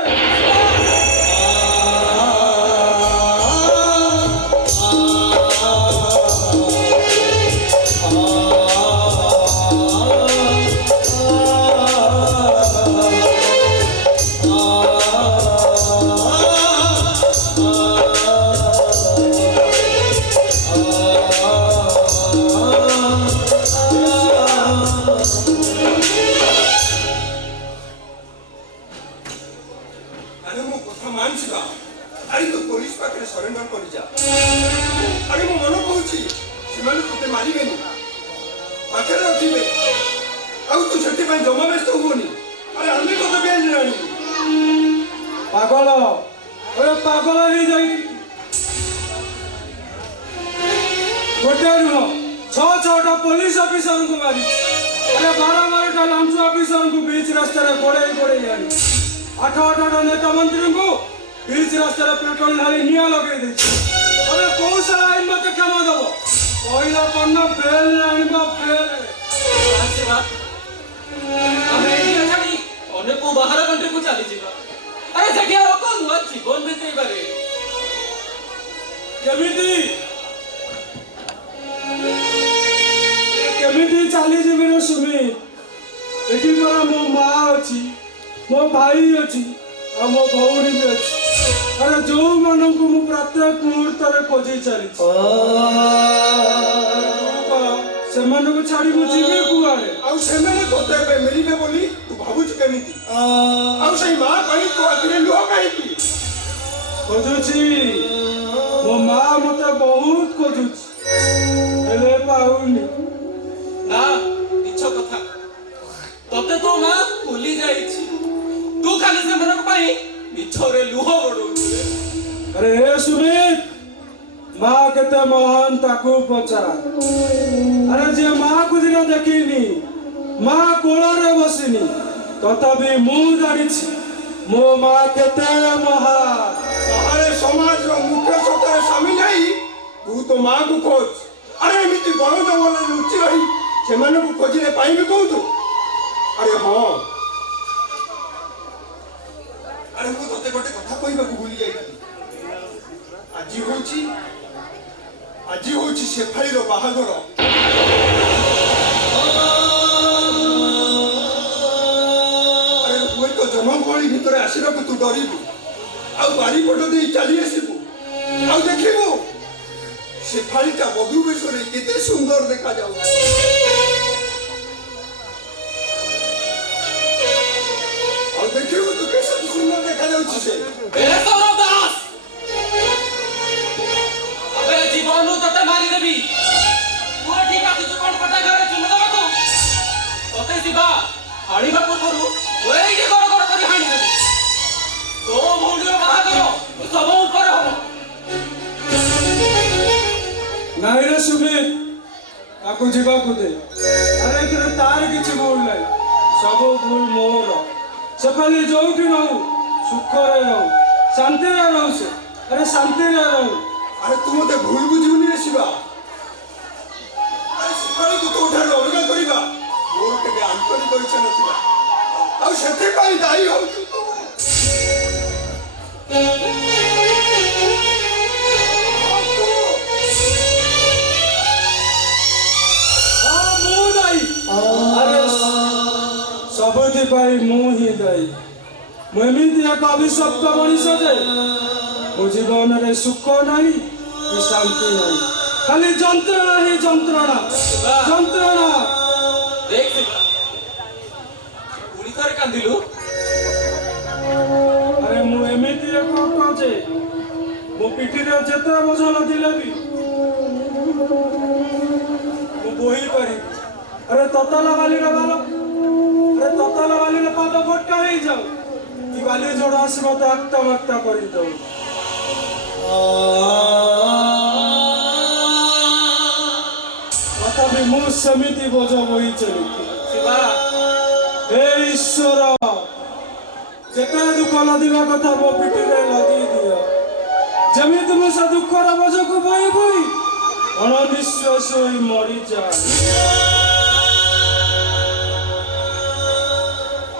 ତୁ ସେଥିପାଇଁ ଜମା ବ୍ୟସ୍ତ ହୁଅନି। ଆରେ ଆମେ ତତେ ବେଞ୍ଚ ଆଣିବୁ। ପାଗଳ ପାଗଳ ହେଇଯାଇଛି। ଗୋଟେ ନୁହଁ 6-6ଟା ପୋଲିସ ଅଫିସରଙ୍କୁ ମାରିଛି। ଆରେ 12-12ଟା ଲାଞ୍ଚ ଅଫିସରଙ୍କୁ ବିଚ୍ ରାସ୍ତାରେ ଗୋଡ଼େଇ ଆଣିଛି। 8-8ଟା ନେତା ମନ୍ତ୍ରୀଙ୍କୁ ବିଚ୍ ରାସ୍ତାରେ ପେଟ୍ରୋଲ ଢାଳି ନିଆଁ ଲଗେଇ ଦେଇଛି। ଆରେ କୋଉ ସାରା ଆଇନ ମତେ କ୍ଷମା ଦବ? କହିଲା କଣ ବେଲ ଆଣିବ ବେଲ। ଆମେ ଇଣ୍ଡିଆ ଛାଡ଼ି ଅନ୍ୟ କୋଉ ବାହାର କଣ୍ଟ୍ରିକୁ ଚାଲିଯିବା। ଆରେ ସେଠି ଆଉ କଣ ନୂଆ ଜୀବନ ବିତେଇବାରେ। କେମିତି ଚାଲିଯିବି ରେ ସୁମିତ? ଏଠି ପରା ମୋ ମା ଅଛି, ମୋ ଭାଇ ଅଛି, ଆଉ ମୋ ଭଉଣୀ ବି ଅଛି। ଆରେ ଯୋଉମାନଙ୍କୁ ମୁଁ ପ୍ରତ୍ୟେକ ମୁହୂର୍ତ୍ତରେ ଖୋଜି ଚାଲିଛି। ସେମାନଙ୍କୁ ଛାଡି ମୁଁ ଯିବି କୁଆଡେ? ଆଉ ସେମାନେ ତତେ ଏବେ ମିଳିବେ ବୋଲି ତୁ ଭାବୁଛୁ କେମିତି? ଆଉ ସେଇ ମା ପାଇଁ ତୋ ଆଖିରେ ଲୁହ କାହିଁକି? ଖୋଜୁଛି, ମୋ ମା ମତେ ବହୁତ ଖୋଜୁଛି, ହେଲେ ପାଉନି। ନା ମିଛ କଥା। ତତେ ତୋ ମା ଭୁଲି ଯାଇଛି। ତୁ ଖାଲି ସେମାନଙ୍କ ପାଇଁ ମିଛରେ ଲୁହ ଗଡଉଛୁ। ଆରେ ହେ ସୁମିତ, ମା କେତେ ମହାନ ତାକୁ ପଚାର। ଆରେ ଯିଏ ମାକୁ ଦିନ ଦେଖିନି, ମା କୋଳରେ ବସିନି, ତଥାପି ମୁଁ ଜାଣିଛି ମୋ ମା କେତେ ମହାନ। ତାହେଲେ ସମାଜର ମୁଖ୍ୟ ସତ୍ତାରେ ସାମିଲ ହେଇ ତୁ ତୋ ମାକୁ ଖୋଜ। ଆରେ ଏମିତି ବଣ ଜଙ୍ଗଲରେ ଲୁଚି ରହି ସେମାନଙ୍କୁ ଖୋଜିଲେ ପାଇବି କୋଉଠୁ? ଆରେ ହଁ, ଆରେ ମୁଁ ତତେ ଗୋଟେ କଥା କହିବାକୁ ଭୁଲି ଯାଇଥିଲି। ଆଜି ହଉଛି ଶେଫାଳିର ବାହାଘର। ଆରେ ହୁଏତ ଜନଗହଳି ଭିତରେ ଆସିବାକୁ ତୁ ଡରିବୁ, ଆଉ ବାରିପଟ ଦେଇ ଚାଲି ଆସିବୁ, ଆଉ ଦେଖିବୁ ଶେଫାଳିଟା ବଧୂ ବେଶରେ କେତେ ସୁନ୍ଦର ଦେଖାଯାଉଛି। ଆଉ ଦେଖିବୁ ତୁ କେତେ ସୁନ୍ଦର ଦେଖାଯାଉଛି ସେ। ଜୀବନରୁ ତତେ ମାରିଦେବି। ତୁ ଏଠି ଆସିଛୁ କଣ କଟା ଘରେ ଚୁମ ଦେବାକୁ? ତତେ ଯିବା ଆଣିବା ପୂର୍ବରୁ ତୁ ଏଇଠି ଗଡ଼ ଗଡ଼ କରି ହାଣିଦେବି। ତୋ ଭଉଣୀର ବାହାଘର ସବୁ ଉପରେ ହବ। ନାଇଁ ରେ ସୁମିତ, ତାକୁ ଯିବାକୁ ଦେ। ଆରେ ଏଥିରେ ତାର କିଛି ଭୁଲ ନାହିଁ, ସବୁ ଭୁଲ ମୋର। ଶେଫାଳି ଯୋଉଠି ରହୁ, ସୁଖରେ ରହୁ, ଶାନ୍ତିରେ ରହୁ ସେ। ଆରେ ଶାନ୍ତିରେ ରହୁ। ଆରେ ତୁ ମତେ ଭୁଲ ବୁଝିବୁନି ରେ ଶିବା। ଆରେ ଶେଫାଳିକୁ ତୋ ଠାରୁ ଅଲଗା କରିବା ମୋର କେବେ ଆନ୍ତରିକ ଇଚ୍ଛା ନଥିଲା, ଆଉ ସେଥିପାଇଁ ଦାୟୀ ହଉଛୁ ତୁ। ମୁଁ ଦାୟୀ। ଆରେ ସବୁଥିପାଇଁ ମୁଁ ହିଁ ଦାୟୀ। ମୁଁ ଏମିତି ଏକ ଅଭିଶପ୍ତ ମଣିଷ ଯେ ମୋ ଜୀବନରେ ସୁଖ ନାହିଁ କି ଶାନ୍ତି ନାହିଁ, ଖାଲି ଯନ୍ତ୍ରଣା ହିଁ ଯନ୍ତ୍ରଣା ଯନ୍ତ୍ରଣା। ଦେଖ ଶିବା, ପୁଣି ଥରେ କାନ୍ଦିଲୁ। ଆରେ ମୁଁ ଏମିତି ଏକ ଅଟ ଯେ ମୋ ପିଠିରେ ଯେତେ ବୋଝ ନଥିଲେ ବି ମୁଁ ବୋହି ପାରିବି। ଆରେ ତତଲା ବାଲିର ବାଲ, ଆରେ ତତଲା ବାଲିର ପାଦ ଫଟକା ହେଇଯାଉ କି ବାଲି ଯୋଡ଼ ଆସି ମତେ ଆକ୍ତା ମାକ୍ତା କରିଦଉ। ତଥାପି ମୁଁ ସେମିତି ବୋଝ ବୋହି ଚାଲିଥିଲି। ଶିବା, ହେ ଈଶ୍ୱର, ଯେତେ ଦୁଃଖ ଲଦିବା କଥା ମୋ ପିଠିରେ ଲଦେଇ ଦିଅ। ଯେମିତି ମୁଁ ସେ ଦୁଃଖର ବୋଝକୁ ବୋହି ବୋହି ଅଣନିଶ୍ୱାସ ହୋଇ ମରିଯାଏ।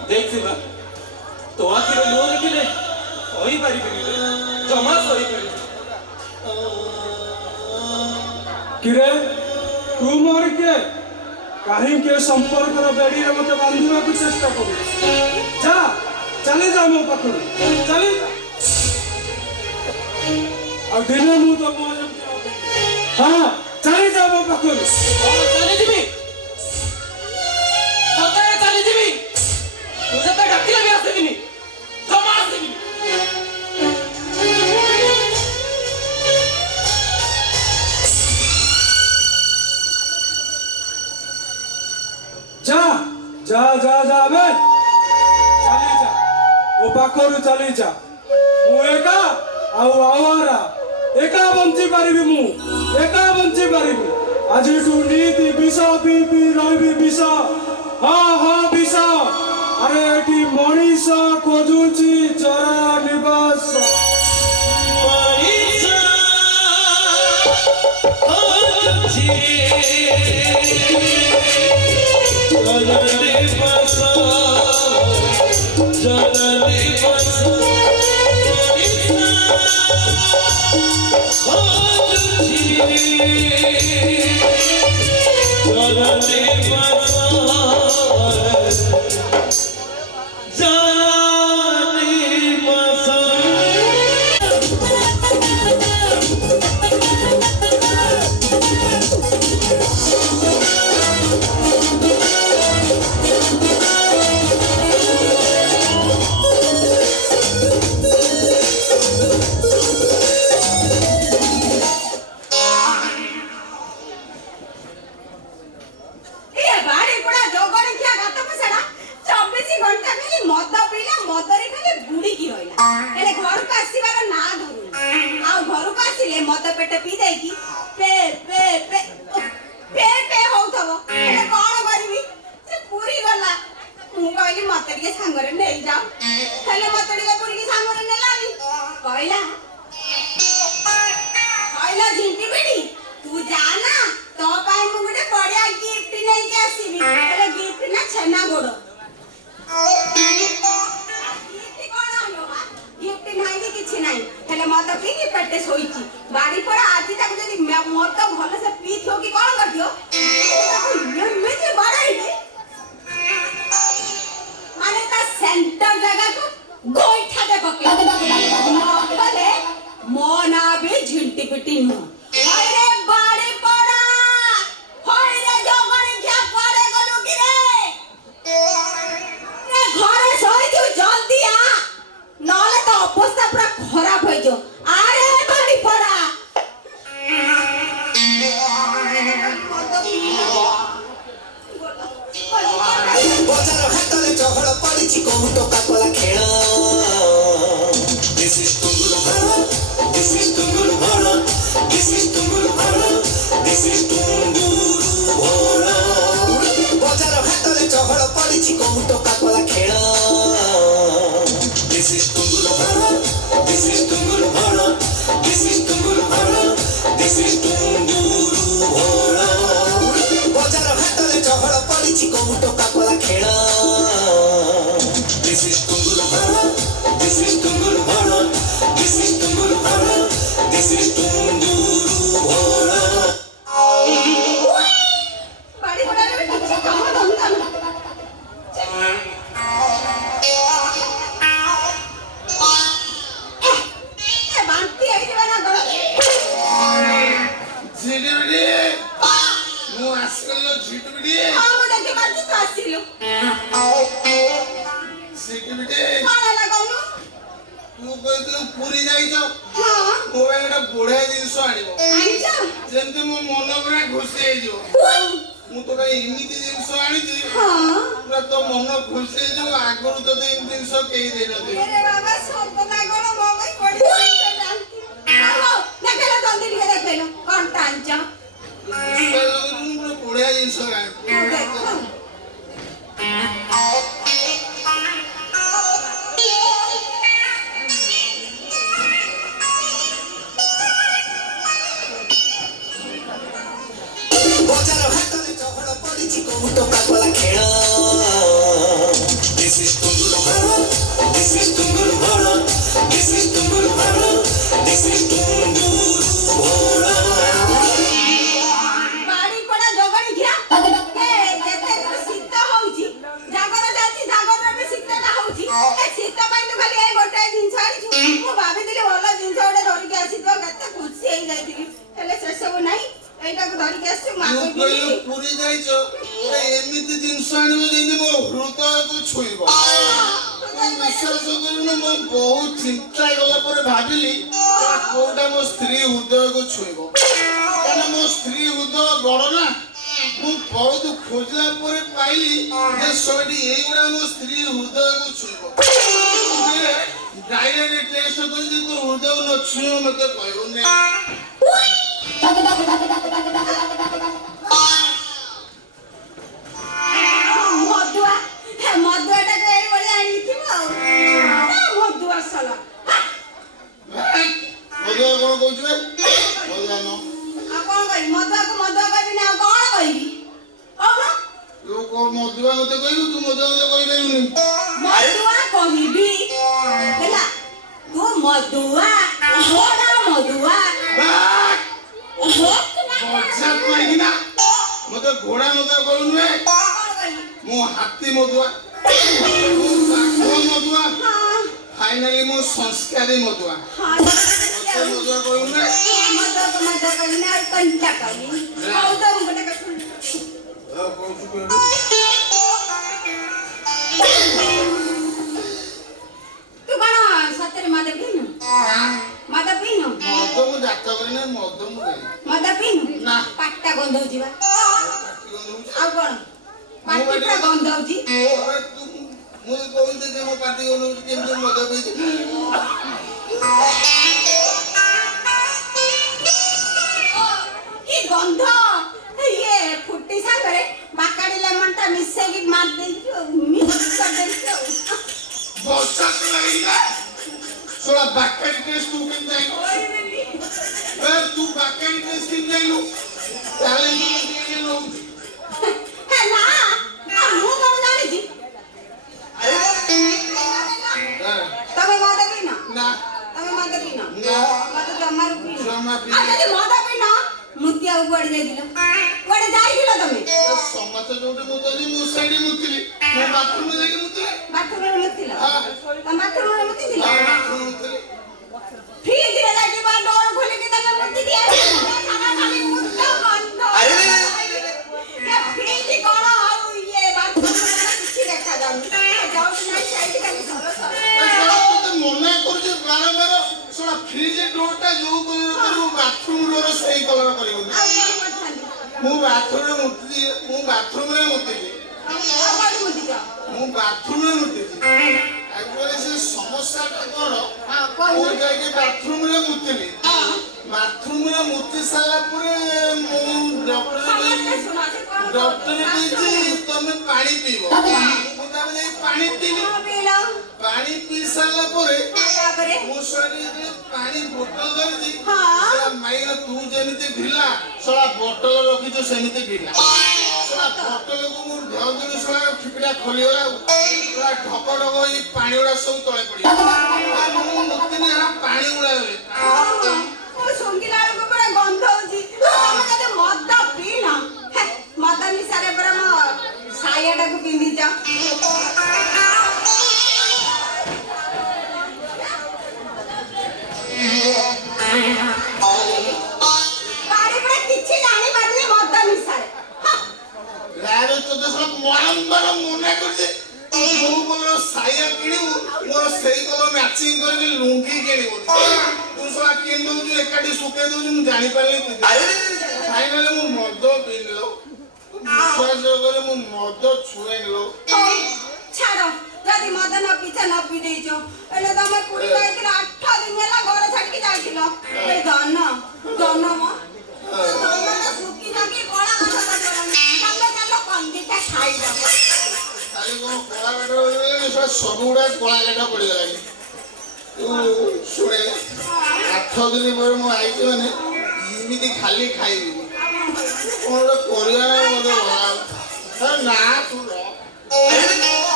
ଦେଖ ଶିବା, ତୋ ଆଖିରେ ଲୁହ ଦେଖିଲେ ସହିପାରିବିନି ରେ, ଜମା ସହିପାରିବିନି। କିରେ ତୁ ମୋର କିଏ? କାହିଁକି ଏ ସମ୍ପର୍କର ବେଡ଼ିରେ ମତେ ବାନ୍ଧିବାକୁ ଚେଷ୍ଟା କରୁଛୁ? ଯା, ଚାଲି ଯା ମୋ ପାଖରୁ, ଚାଲି ଯା। ଆଉ ଦିନେ ମୁଁ ତ ମୋ ଯେମିତି ହଁ, ଚାଲି ଯା ମୋ ପାଖରୁ। ଚାଲିଯିବି, ସତରେ ଚାଲିଯିବି। ତୁ ଯେତେ ଡାକିଲେ ବି ଆସିବିନି, ଜମା ଆସିବିନି। ଯା, যা যা যা বে চালি যা ও পাখରୁ চালি যা ମୁଁ ଏକା ଆଉ ଆୱାରା ଏକା ବଞ୍ଚି ପାରିବି ମୁଁ ଏକା ବଞ୍ଚି ପାରିବି ଆଜିଠୁ ନୀତି ବିଷ ପିଇ ପିଇ ରହିବି ବିଷ ହଁ ହଁ ବିଷ ଆରେ ଏଠି ମଣିଷ ଖୋଜୁଛି ଚରା ନିବାସ मद पेट पी देगी पे पे पे पे पे होउथबो एले कोन करबी से पूरी गला मु कहली मते के संगरे नै जाओ हेले मते के पूरी के संगरे नेलानी कहला कहला झिंटी बेटी तू जाना तो पाए मु गुटे बड़िया गिफ्ट नै के आसीबी हेले गिफ्ट ना छेना गोड़ो गिफ्ट नाही कि किछि नाही हेले मत पी के पेटे सोईची बाड़ी पर आजी तक जदी मत भले से पी थियो कि कोन करथियो ये जे बाड़ाई माने ता सेंटर जगह को गोइठा दे पके भले मोना भी झिंटी पिटी नु अरे बाड़ी पड़ा होय रे जगणी क्या पड़े गलु कि रे घरे सोई तू जल्दी आ नले तो अवस्था पूरा खराब हो जो अरे बाड़ी पड़ा बजार हाटले चहड़ पड़िछि कहू टका कला खेल दिस इज टुंगुर भाड़ दिस इज टुंगुर भाड़ दिस इज टुंगुर भाड़ दिस इज टुंगुर भाड़ बजार हाटले चहड़ पड़िछि कहू टका कला खेल दिस इज टुंगुर भाड़ दिस इज टुंगुर भाड़ दिस इज टुंगुर भाड़ दिस इज टुंगुर भाड़ बजार हाटले चहड़ पड़िछि कहू टका कला खेल दिस इज टुंगुर भाड़ दिस इज टुंगुर भाड़ दिस इज टुंगुर भाड़ दिस इज टुंगुर भाड़ बाड़ी पड़ा रे किसी काम धंधा ए बांती आई जवाना गलो झिटबिडी मु आसलो झिटबिडी हां मु देखे बांती कासिलो झिटबिडी काला लगाउनु तू कहलु पुरी जाइछो हां मोबाइल एटा बढिया जिंस आनिबो आइजा जेंति मो मन पूरा खुशी हे जो मु तो भाई एमिति जिंस आनिछि हां पूरा तो मन खुशी हे जो आगरु तो दिन जिंस केही दे नथि अरे बाबा सब लागलो मो भाई पड़ी जानती आओ देखला जल्दी ଟିକେ देखलो कोन टांच बढिया जिंस आनि देखो बजार हाटले चहड़ पड़िछि कहू टका कला खेल दिस इज टुंगुर भाड़ दिस इज टुंगुर भाड़ दिस इज टुंगुर भाड़ दिस इज टुंगुर भाड़ बाड़ी पड़ा जगणी घिया ए केते शीत होउची जागर जाती जागर रे शीत ना होउची ए शीत पाई तो खाली ए गोटे जिंस आनी मु भाबी दिले भलो जिंस ओडे धरि के आसी तो केते खुशी हे जाईतिली हेले से सब नाही एटा को धरि के आसी तू मागो कहलु पुरी जाइछो एमिति जिंस आनिबो जेंति मो हृदय को छुइबो विश्वास करूनु मो बहुत चिंता गला पर भाबिली कोटा मो स्त्री हृदय को छुइबो कारण मो स्त्री हृदय बड़ ना मु बहुत खोजला पर ପାଇଲି ଯେ ଶୋଇଟି ଏଇଗୁଡ଼ା ମୋ ସ୍ତ୍ରୀ ହୃଦୟକୁ ଛୁଇଁବ। ଡାଇରେକ୍ଟ ଟେଷ୍ଟ କରିଛି ତୋ ହୃଦୟକୁ ନ ଛୁଇଁବ ମତେ କହିବୁନି। ମଦୁଆ ମଦୁଆଟାକୁ ଏଇଭଳି ଆଣିଥିବ ଆଉ ମଦୁଆ ସଲା ମଦୁଆ କଣ କହୁଛୁ ବେ? ମଦୁଆ ନ ଆଉ କଣ କହିବି ମଦୁଆକୁ ମଦୁଆ କହିବିନି ଆଉ କଣ କହିବି କହୁନ ତୁ କଣ ମଦୁଆ ମତେ କହିବୁ? ତୁ ମଦୁଆ ମତେ କହିପାରିବୁନି। ମଦୁଆ କହିବି ହେଲା ତୁ ମଦୁଆ ଘୋଡ଼ା ମଦୁଆ ମଜା କହିକି ନା ମତେ ଘୋଡ଼ା ମଦୁଆ କହିବୁନି ବେ। ମୁଁ ହାତୀ ମଦୁଆ, ମଦୁଆ, ଫାଇନାଲି ମୁଁ ସଂସ୍କାରୀ ମଦୁଆ। ମତେ ମଦୁଆ କହିବୁନି ବେ। ମଦୁଆକୁ ମଦୁଆ କହିବିନି ଆଉ କଣ୍ଟା କହିବି ହଉ ତ ମୁଁ ଗୋଟେ କଥା କହୁଛୁ କହିବୁ। ତୁ କଣ ସତରେ ମଦ ପିଇନୁ ମଦ ପିଇନୁ ମଦ ମୁଁ ଜାତ କରିନି, ମଦ ମୁଁ ପିଇନି। ମଦ ପିଇନୁ ନା। ପାଟିଟା ଗନ୍ଧଉଛି ବା ପାଟି ଗନ୍ଧଉଛି। ଆଉ କଣ ପାଟି ପୁରା ଗନ୍ଧଉଛି ମୁଁ କହୁଛି ଯେ ମୋ ପାଟି ଗନ୍ଧଉଛି କେମିତି ମଦ ପିଇଛି। କି ଗନ୍ଧ ଇଏ ଫୁଟି ସାଙ୍ଗରେ ବାକାଡି ଲେମନଟା ମିଶେଇକି ମାରି ଦେଇଛୁ ମିକ୍ସ କରିଦେଇଛୁ ବର୍ଷା ତ ଲାଗିଲା ଶୋଳା ବାକାଡି ଟେଷ୍ଟ ତୁ କେମିତି ଯାଇଲୁ? ତୁ ବାକାଡି ଟେଷ୍ଟ କେମିତି ଯାଇଲୁ? ତାହେଲେ ମୁଁ ଟିକେ ନଉଛି। ହେ ନା ମୁଁ କଣ ଜାଣିଛି ତମେ ମଦ ପିଇନ ନା ତମେ ମଦ ପିଇନ ନା ମଦ ଜମାରୁ ପିଇନ ଜମା ଆଉ ପିଇନି। ଯଦି ମଦ ପିଇନ ମୁତି ଆଉ କୁଆଡେ ଯାଇଥିଲ କୁଆଡେ ଯାଇଥିଲ ତମେ ସମସ୍ତେ ଯୋଉଠି ମୁତନ୍ତି ମୁଁ ସେଇଠି ମୁତିଲି। ମୁଁ ବାଥରୁମରେ ଯାଇକି ମୁତିଲି। ବାଥରୁମରେ ମୁତିଲ ହଁ। ତମେ ବାଥରୁମରେ ମୁତିଥିଲ ବାଥରୁମ ମୁତିଲି। ଫ୍ରିଜରେ ଯାଇକି ବା ଡୋର ଖୋଲିକି ତମେ ମୁତି ଦିଆ ଖାଲି ମୁତ ଗନ୍ଧ ଫ୍ରିଜ କଣ ଆଉ ଇଏ ବାଥରୁମରେ କିଛି ଦେଖାଯାଉନି ଯାଉଠି ନାହିଁ ସେଇଠି ଖାଲି ସର ସର ତତେ ମନା କରୁଛି ବାରମ୍ବାର ଶୁଣ ଫ୍ରିଜ ଡୋରଟା ଯୋଉ କଲର କରିବୁ ବାଥରୁମ ଡୋର ସେଇ କଲର କରିବୁନି। ଆଉ କଣ କରିଥାନ୍ତି ମୁଁ ବାଥରୁମରେ ମୁତିଲି। ମୁଁ ବାଥରୁମରେ ମୁତିଲି। ଆଉ କୋଉଠି ମୁତିଛ ମୁଁ ବାଥରୁମରେ ମୁତିଛି। ଆକ୍ଚୁଆଲି ସେ ସମସ୍ୟାଟା କଣ? କହୁନ। ମୁଁ ଯାଇକି ବାଥରୁମରେ ମୁତିଲି। ହଁ ବାଥରୁମରେ ମୁତି ସାରିଲା ପରେ ମୁଁ ସମସ୍ତେ ଶୁଣ ସେ କଣ ଡକ୍ଟର କହିଛି ତମେ ପାଣି ପିଇବ। ମୁଁ ତାପରେ ଯାଇ ପାଣି ପିଇଲି। କଣ ପିଇଲ ପାଣି ପିଇ ସାରିଲା ପରେ ତାପରେ ମୁଁ ଶରୀରରେ ଯେତେବେଳେ ପାଣି ବୋତଲ ଧରିଛି ହଁ। ଶଳା ମାଇନା ତୁ ଯେମିତି ଢିଲା ଶଳା ବୋତଲ ରଖିଛୁ ସେମିତି ଢିଲା। ଶଳା ବୋତଲକୁ ମୁଁ ଧରିଦେଲି ଶଳା ଠିପିଟା ଖୋଲିଗଲା ଶଳା ଢକ ଢକ ଏଇ ପାଣି ଗୁଡା ସବୁ ତଳେ ପଡିଗଲା। ମୁଁ ମୁତିନି ଏରା ପାଣି ଗୁଡାରେ। ମୁଁ ଶୁଙ୍ଘିଲା ବେଳକୁ ପୁରା ଗନ୍ଧ ହଉଛି ତମେ ଯଦି ମଦ ପିଇନ ମଦ ନିଶାରେ ପୁରା ମୋ ସାୟାଟାକୁ ପିନ୍ଧିଛ ବାଡି ପୁରା କିଛି ଜାଣିପାରୁନି ମଦ ନିଶାରେ ଗାଁରେ ତୋତେ ଶଳା ବାରମ୍ବାର ମନା କରୁଛି ଯୋଉ କଲର ସାୟା କିଣିବୁ ମୋର ସେଇ କଲର ମ୍ୟାଚିଂ କରିକି ଲୁଙ୍ଗି କିଣିବୁ। ତୁ ଶଳା କିଣି ଦଉଛୁ ଏକାଠି ଶୁଖେଇ ଦଉଛୁ ମୁଁ ଜାଣିପାରିଲି। ଫାଇନାଲି ମୁଁ ମଦ ପିଇନିଲ। ବିଶ୍ୱାସ କରେ ମୁଁ ମଦ ଛୁଏନିଲ। ହଉ ଛାଡ ଯଦି ମଦ ନ ପିଇଛ ନ ପିଇ ଦେଇଛ ହେଲେ ତମେ ପୁରୀ ଯାଇଥିଲ 8 ଦିନ ହେଲା ଘର ଛାଡିକି ଯାଇଥିଲ ଏଇ ଧନ ମ ଧନଟା ଶୁକି ଯାଇକି କଳା ଗଛ ତମେ ଚାଲ କନ୍ଦିଟା ଖାଇଦବ ଖାଲି କଣ କଳା କାଠ ପଡ଼ିଗଲାଣି ଶଳା ସବୁ ଗୁଡା କଳା କାଠ ପଡ଼ିଗଲାଣି। ତୁ ଶୁଣେ 8 ଦିନ ପରେ ମୁଁ ଆଇଛି ମାନେ ଏମିତି ଖାଲି ଖାଇବି କଣ ଗୋଟେ କରିବା ନା ମତେ ନା ତୁ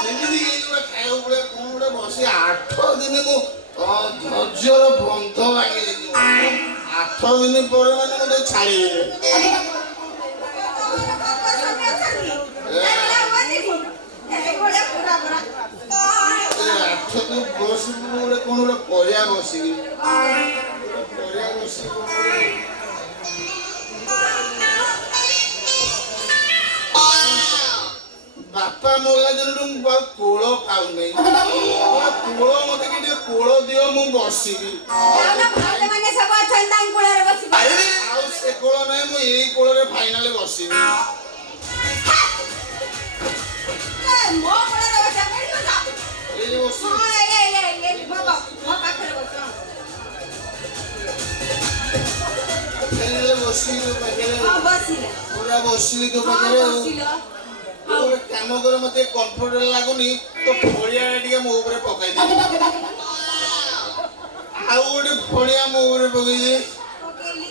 ସେମିତି ଗୋଟେ ଖାଇବାକୁ ପଡେ କଣ ଗୋଟେ ବସି 8 ଦିନ ମୁଁ ଧୈର୍ଯ୍ୟର ବନ୍ଧ ଭାଙ୍ଗି ଯାଇଛି। 8 ଦିନ ପରେ ମାନେ ମତେ ଛାଡ଼ିବେ। ଏଇଭଳିଆ ପୁରା ପୁରା 8 ଦିନ ବସିବି ଗୋଟେ କଣ ଗୋଟେ କରିବା ବସିବି କରିବା ବସିବି। ବାପା ମଲା ଦିନଠୁ ମୁଁ ଆଉ କୋଳ ପାଉନାହିଁ। କୋଳ ମତେ ଟିକେ କୋଳ ଦିଅ ମୁଁ ବସିବି। ମାନେ ସବୁ ଅଛନ୍ତି ତାଙ୍କ କୂଳରେ ବସିବ ଆଉ ସେ କୋଳ ନାହିଁ ମୁଁ ଏଇ କୋଳରେ ଫାଇନାଲି ବସିବି। ବସି ମୋ ପାଖରେ ବସ ହେଲେ ବସିଲି ତୋ ପାଖରେ ହଁ ବସିଲା ପୁରା ବସିଲି ତୋ ହଁ ପାଖରେ ଆଉ ବସିଲ ଗୋଟେ କାମ କର ମତେ କମ୍ଫର୍ଟେବଲ ଲାଗୁନି ତ ଫଳିଆ ଟିକେ ମୋ ଉପରେ ପକାଇ ଦେ ଆଉ ଗୋଟେ ଫଳିଆ ମୋ ଉପରେ ପକେଇ ଦେ ପକେଇଲି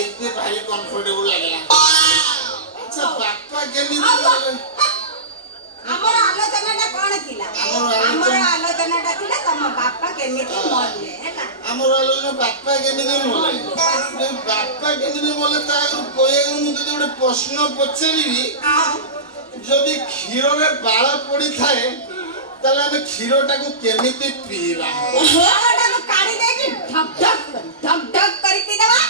ଏତେ ଭାରି କମ୍ଫର୍ଟେବଲ ଲାଗିଲା ଆଚ୍ଛା ବାପା କେମିତି ଆମର ଆଲୋଚନାଟା କଣ ଥିଲା ଆମର ଆଲୋଚନାଟା ଥିଲା ତମ ବାପା କେମିତି ମରିଲେ ହେଲା ଆମର ଆଲୋଚନା ବାପା କେମିତି ମଲେ ବାପା କେମିତି ମଲେ ତା ଆଗରୁ କହିବାକୁ ମୁଁ ଯଦି ଗୋଟେ ପ୍ରଶ୍ନ ପଚାରିବି ଯଦି କ୍ଷୀରରେ ବାଳ ପଡିଥାଏ ତାହେଲେ ଆମେ କ୍ଷୀରଟାକୁ କେମିତି ପିଇବା ଘରଟାକୁ କାଢି ଦେଇକି ଢକ୍ ଢକ୍ କରି ପିଇଦେବା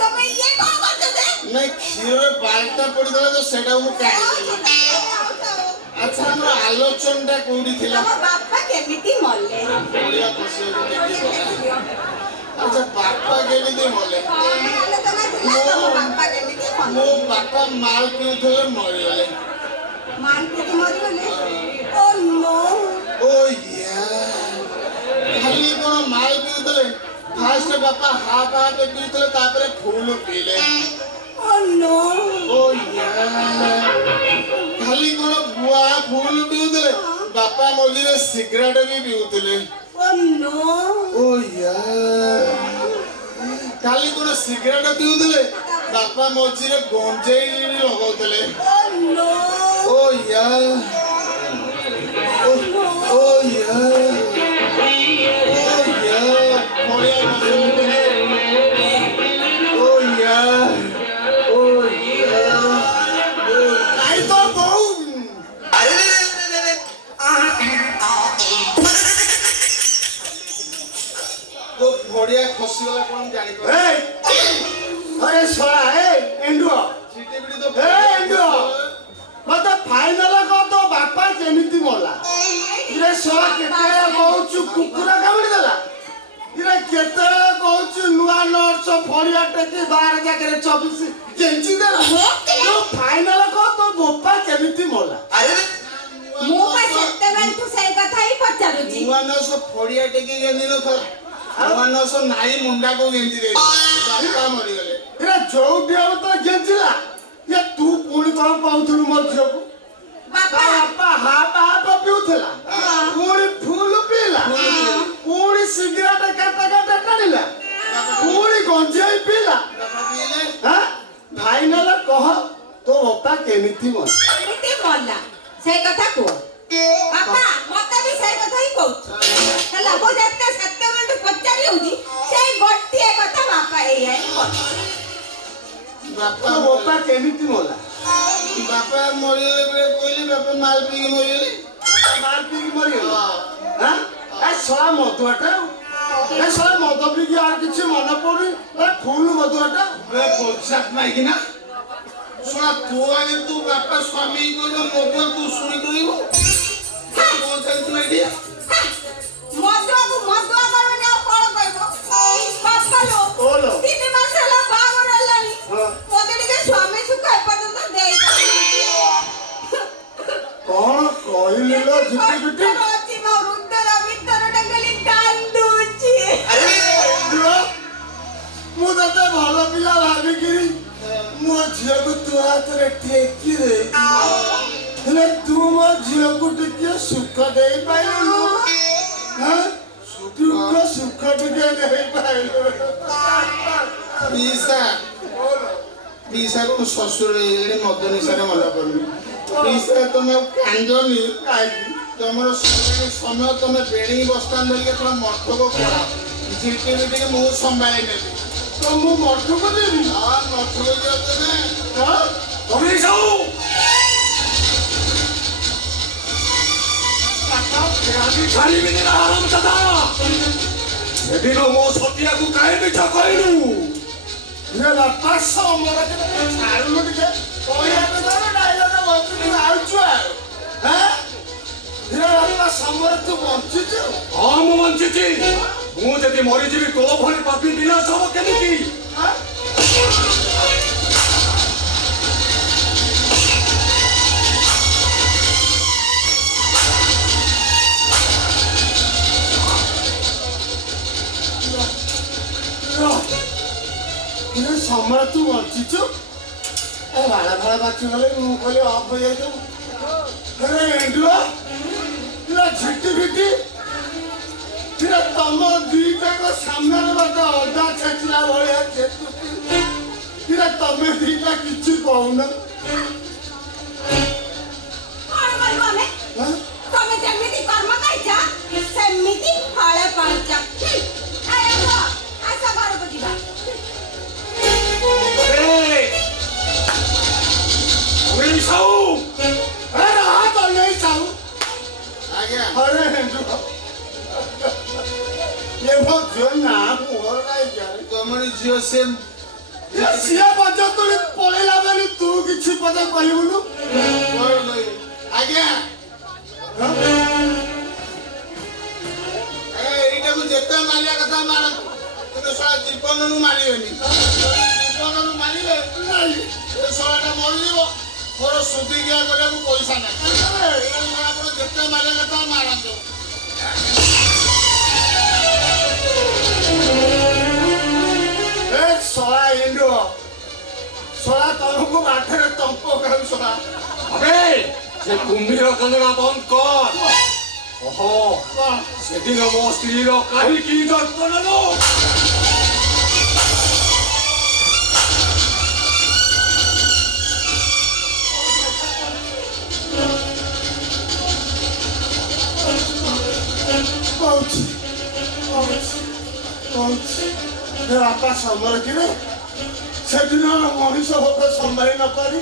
ତମେ ଇଏ କଣ କରୁଛ ଯେ ନାଇଁ କ୍ଷୀରରେ ବାଳଟା ପଡିଥିଲା ତ ସେଇଟାକୁ ମୁଁ କାଢିଦେଲି ଆଚ୍ଛା ଆମର ଆଲୋଚନାଟା କୋଉଠି ଥିଲା ତମ ବାପା କେମିତି ମଲେ ବଢିଆ ବସିବାକୁ ଦେଖିବା ଆଚ୍ଛା ବାପା କେମିତି ମଲେ ଆଲୋଚନା ଥିଲା ତମ ବାପା କେମିତି ମୋ ମଲେ ବାପା ମାଲ ପିଉଥିଲେ ମରିଗଲେ ମାଲ ପିଇକି ମରିଗଲେ ଓ ନୋ ଓ ଖାଲି କଣ ମାଲ ପିଉଥିଲେ ଫାଷ୍ଟ ବାପା ହାଫ ହାଫ ପିଉଥିଲେ ତାପରେ ଫୁଲ ପିଇଲେ ଓ ନୋ ଓ ଖାଲି କଣ ବୁଆ ଫୁଲ ପିଉଥିଲେ ବାପା ମଝିରେ ସିଗାରେଟ ବି ପିଉଥିଲେ ଓ ନୋ ଓ ଖାଲି କଣ ସିଗାରେଟ ପିଉଥିଲେ ବାପା ମଝିରେ ଗଞ୍ଜେଇ ବି ଲଗାଉଥିଲେ ଓ ନୋ ଓ ଓ ବଢିଆ ଖସିଗଲା କଣ ଜାଣିପାର अरे सोळा ए एंडुओ ଛିଟି ପିଟି ତ ए एंडुओ मते फाइनल को तो बापा केमिति मोला इरे सोळा केते कहउछु कुकुरा कामड़ी देला इरे केते कहउछु नुआ नर्स फड़िया टेकी 12 जाके 24 केंची देला तो फाइनल को तो बापा केमिति मोला ମୁଁ ପା ସେତେବେଳଠୁ ସେଇ କଥା ହିଁ ପଚାରୁଛି ନୂଆ ନସ ଫଡିଆ ଟେକି ଗେଞ୍ଜି ନଥିଲା ନୂଆ ନସ ନାଇ ମୁଣ୍ଡାକୁ ଗେଞ୍ଜି ଦେଇଛି ବାପା ମରିଗଲେ इरे जोउटी अब तो गेंचिला ये तू पुणी कोन पाउथुनु मो झियो ବାପା बापा हाथ हाथ पिउथला पुणी फूल पीला पुणी सिगरेट काटा काटा टाणिला पुणी गंजाई पीला ବାପା ପିଇଲେ हां फाइनल कह तो बापा केमिति मन କେମିତି ମଲା ସେଇ କଥା କୁହ ବାପା ମତେ ବି ସେଇ କଥା ହିଁ କହୁଛୁ ହେଲା ମୁଁ ଯେତେ ସେତେବେଳଠୁ ପଚାରି ହଉଛି ସେଇ ଗୋଟିଏ କଥା ବାପା ଏଇଆ ହିଁ କହୁଛି ବାପା तो बापा केमिति मोला ବାପା ମରିଗଲେ ବେଳେ କହିଲି ବାପା ମାଲ ପିଇକି ମରିଗଲେ मार पी की मरि हां ए सळा मधुआटा ए सळा मध पी की आर किछि मन पड़ी ए फूल मधुआटा ପଚାଶ ମାଇକି ନା ଶୁଣା ତୁ ଆଗେ ତୁ ବାପା ସ୍ୱାମୀ କହିବ ମଦ ତୁ ଶୁଣି କହିବୁ କଣ ଚାଲିଛୁ ଏଠି ମଦୁଆକୁ ମଦୁଆ କହିବନି ଆଉ କଣ କହିବ ବାପା ଲୋ ଓଲୋ 3 ମାସ ହେଲା ବାହାଘର ହେଲାଣି ହଁ। ମତେ ଟିକେ ସ୍ୱାମୀ ସୁଖ ଏପର୍ଯ୍ୟନ୍ତ ଦେଇପାରୁନାହାନ୍ତି कौन कहली लो झिटी पिटी ଅଛି ମୋ ହୃଦୟ ଭିତରଟା ଖାଲି କାନ୍ଦୁଛି मु तते भल पिला भाबिकिरी मो झियो को तु हाथ रे टेकी रे हेले तू मो झियो को टिके सुख देई पाइलु हां सुख टिके देई पाइलु ପିସା ପିସା କୁ ଶ୍ୱଶୁର ଏଇଠି ମଦ ନିଶାରେ ମନା କରୁନି ପିସା ତମେ କାନ୍ଦନି ତମର ସମୟ ତମେ ବେଣୀ ବସ୍ତାନ ଧରିକି ତମ ମଠକୁ ପଳା ଝିଟି ମିଟିକି ମୁଁ ସମ୍ଭାଳି ନେବି तो मु मठ को देबी ହଁ ମଠକୁ ଯିବ ତମେ हां କବି ସାହୁ आदि ଛାଡ଼ିବିନି ନା ଆରାମ ଦାଦା ସେଦିନ ମୋ ସତିଆକୁ କାହିଁ ମିଛ କହିଲୁ रे बापा समर के छाड़ू टिके कोया पे दर डायलॉग बंचु आउछु हैं रे बापा समर तू बंचु ହଁ ମୁଁ ବଞ୍ଚିଛି ମୁଁ ଯଦି ମରିଯିବି ତୋ ଭଳି ପାପି ବିନାଶ ହବ କେମିତି हां କିନ୍ତୁ ସମୟ ତୁ ବଞ୍ଚିଛୁ ଏ ବାଳ ଫାଳ ବାଚିଗଲେ ମୁଁ କହିଲି ଅଫ୍ ହେଇଯାଇଥିବୁ ଆରେ ଏଣ୍ଡୁଅ ଝିଟି ଫିଟି ତମ ଦିଟାଙ୍କ ସାମ୍ନାରେ ମତେ ଅଦା ଛେଚିଲା ଭଳିଆ ଛେଚୁଛି ତମେ ଦିଟା କିଛି କହୁନ କଣ କରିବ ଆମେ ତମେ ଯେମିତି କର୍ମ କରିଛ ସେମିତି ଫଳ ପାଉଛ ଆସ ଘରକୁ ଯିବା अरे ये बहुत जो नाम हो रहा है यार ତମରି ଝିଅ ସେମ୍ ସିଏ ପଛ ତୋଳି ପଳେଇଲା ବୋଲି ତୁ କିଛି ପଦେ କହିବୁନୁ ଆଜ୍ଞା ଏଇଟାକୁ ଯେତେ ମାରିବା କଥା ମାରନ୍ତୁ କିନ୍ତୁ ଶଳା ଜୀବନରୁ ମାରିବେନି ଜୀବନରୁ ମାରିଲେ ଏ ଶଳାଟା ମରିଯିବ ମୋର ସୁଧିକିଆ କରିବାକୁ ପଇସା ନାହିଁ ଆପଣ ଯେତେ ମାରିବା କଥା ମାରନ୍ତୁ ଶଳା ଏଣ୍ଡୁଅ ଶଳା ତମକୁ ବାଟରେ ତମ୍ପ ଖାଉ ଶଳା अबे से कुम्भीर कंगना बंद कर ओहो सेदिन मो स्त्री रो काहे की इज्जत करलो ବାପା ସମର କିରେ ସେଦିନ ମଣିଷ ଭୋକ ସମ୍ଭାଳି ନ ପାରି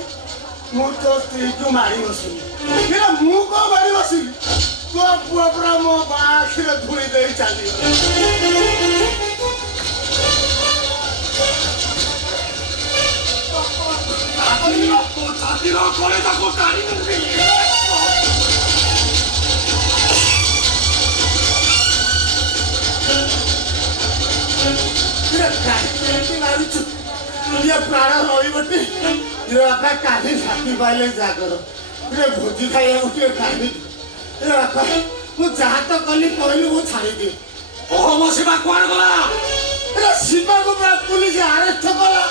ମୁଁ ତୋ ସ୍ତ୍ରୀକୁ ମାରି ବସିଲି ମୁଁ କଣ ମାରି ବସିଲି ତୋ ପୁଅ ପୁରା ମୋ ବାଁ ଆଖିରେ ଧୂଳି ଦେଇ ଚାଲିଗଲା छातीर कोले ताको काढी नव्हती ପ୍ରାଣ ରହିବଟି ବାପା କାଲି ଛାତି ପାଇଲେ ଜାଗର ଭୋଜି ଖାଇବାକୁ ଟିକେ କାଲି ବାପା ମୁଁ ଯାହା ତ କଲି କହିଲି ମୁଁ ଛାଡ଼ିଦିଏ ओहो मो शिवा कुआड़ गला ଶିବାକୁ ପୁରା ପୁଲିସ ଆରେଷ୍ଟ କଲା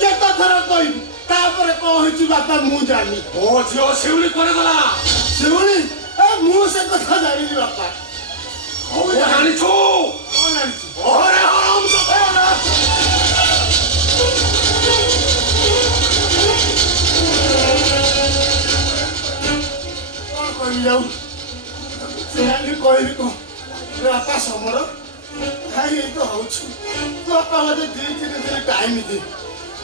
କେତେ ଥର କହିବି ତାପରେ କଣ ହେଇଛି ବାପା ମୁଁ ଜାଣିନି ओ झियो शिवली कोने गला ଶିଉଳି ମୁଁ ସେ କଥା ଜାଣିନି ବାପା ओ जानिछु କଣ ଜାଣିଛି ओरे हराम तो କଣ କହିବି ଯାଉ ଜାଣିନି କହିବି କଣ ବାପା ସମର ଖାଇ ଏଇ ତ ହଉଛୁ ତୁ ବାପା ମତେ 2-3 ଦିନ ଟାଇମ ଦେ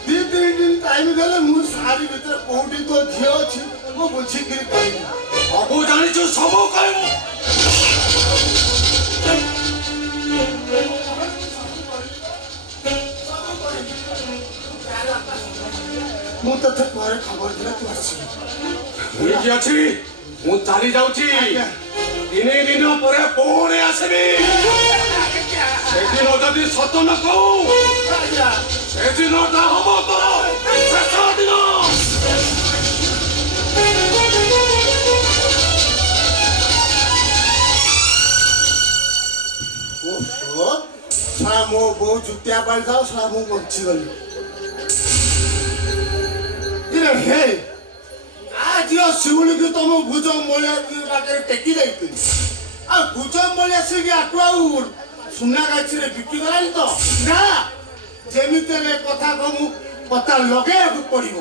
2-3 ଦିନ ଟାଇମ ଦେଲେ ମୁଁ ସାରି ଭିତରେ କୋଉଠି ତୋ ଝିଅ ଅଛି ମୁଁ ବୁଝିକିରି କହିବି ସବୁ ଜାଣିଛୁ ସବୁ କହିବୁ ମୁଁ ତତେ ପରେ ଖବର ଦେଲେ ତୁ ଆସିବୁ ଠିକ ଅଛି ମୁଁ ଚାଲି ଯାଉଛି ଆଜ୍ଞା। 3 ଦିନ ପରେ ପୁଣି ଆସିବି ସେଦିନ ଯଦି ସତ ନ କହୁ ସେଦିନଟା ହବ ତୋର ଶେଷ ଦିନ ମୋ ବୋଉ ଜୁତିଆ ପାଳିଥାଉ ଶଳା ମୁଁ ବଞ୍ଚିଗଲି ହେ ଆଜି ଶିଉଳିକି ତମ ଭୁଜ ମଳିଆ ପାଖରେ ଟେକି ଯାଇଥିଲି ଆଉ ଭୁଜ ମଳିଆ ଆସିକି ଆକୁ ଆଉ ସୁନା ଗାଛିରେ ବିକିଗଲାଣି ତ ନା ଯେମିତି ହେଲେ କଥା ମୁଁ ପତା ଲଗେଇବାକୁ ପଡିବ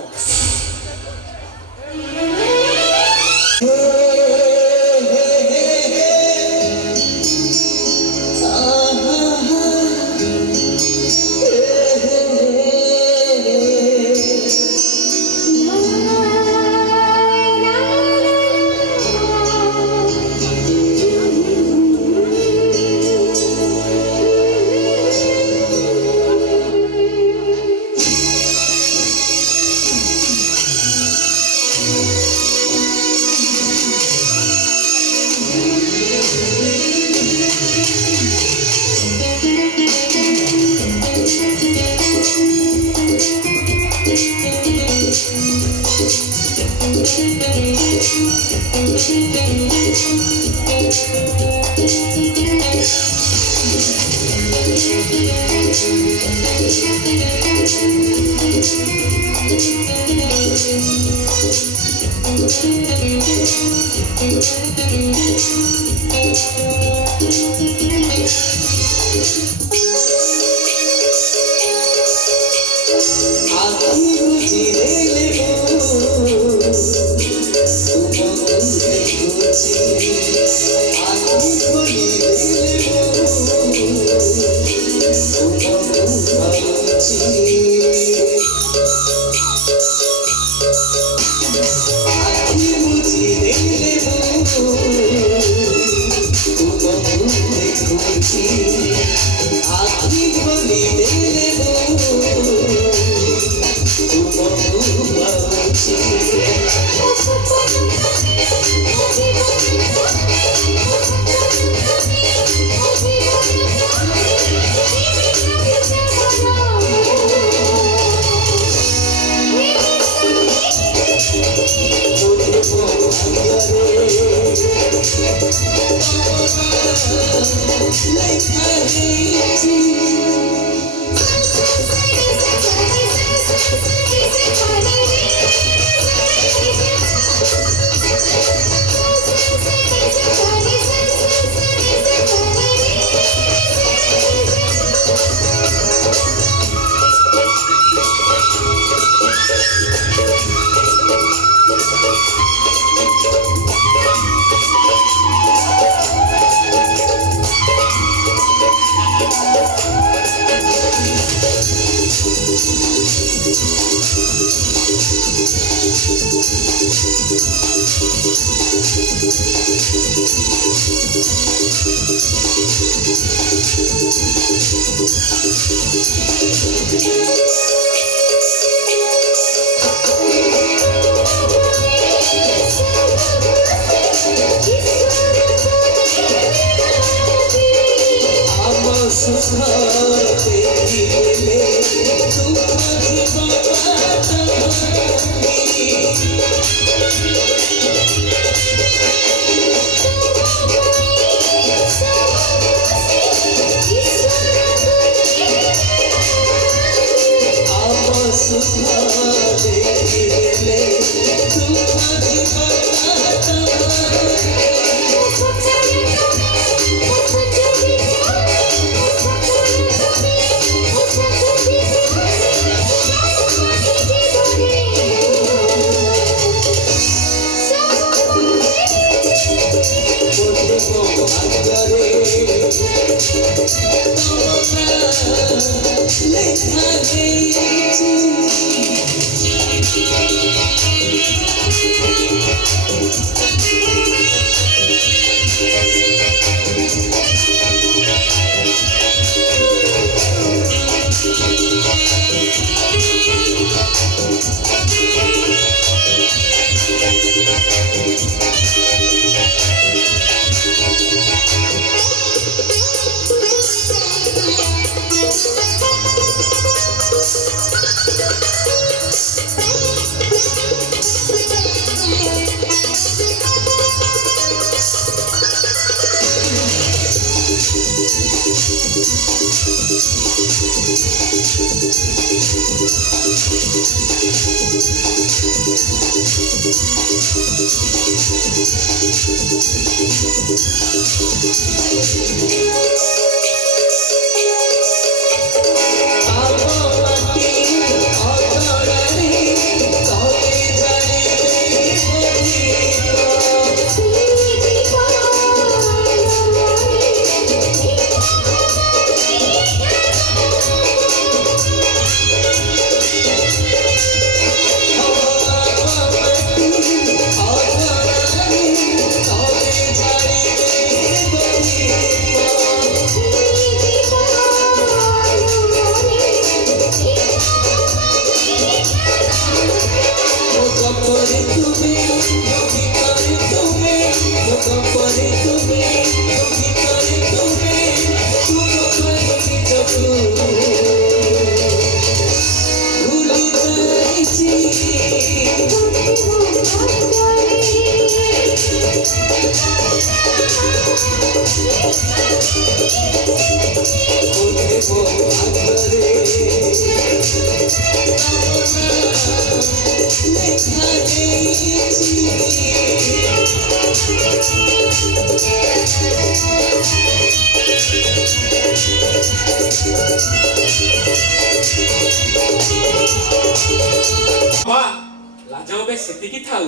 ଲାଜ ଏବେ ସେତିକି ଥାଉ।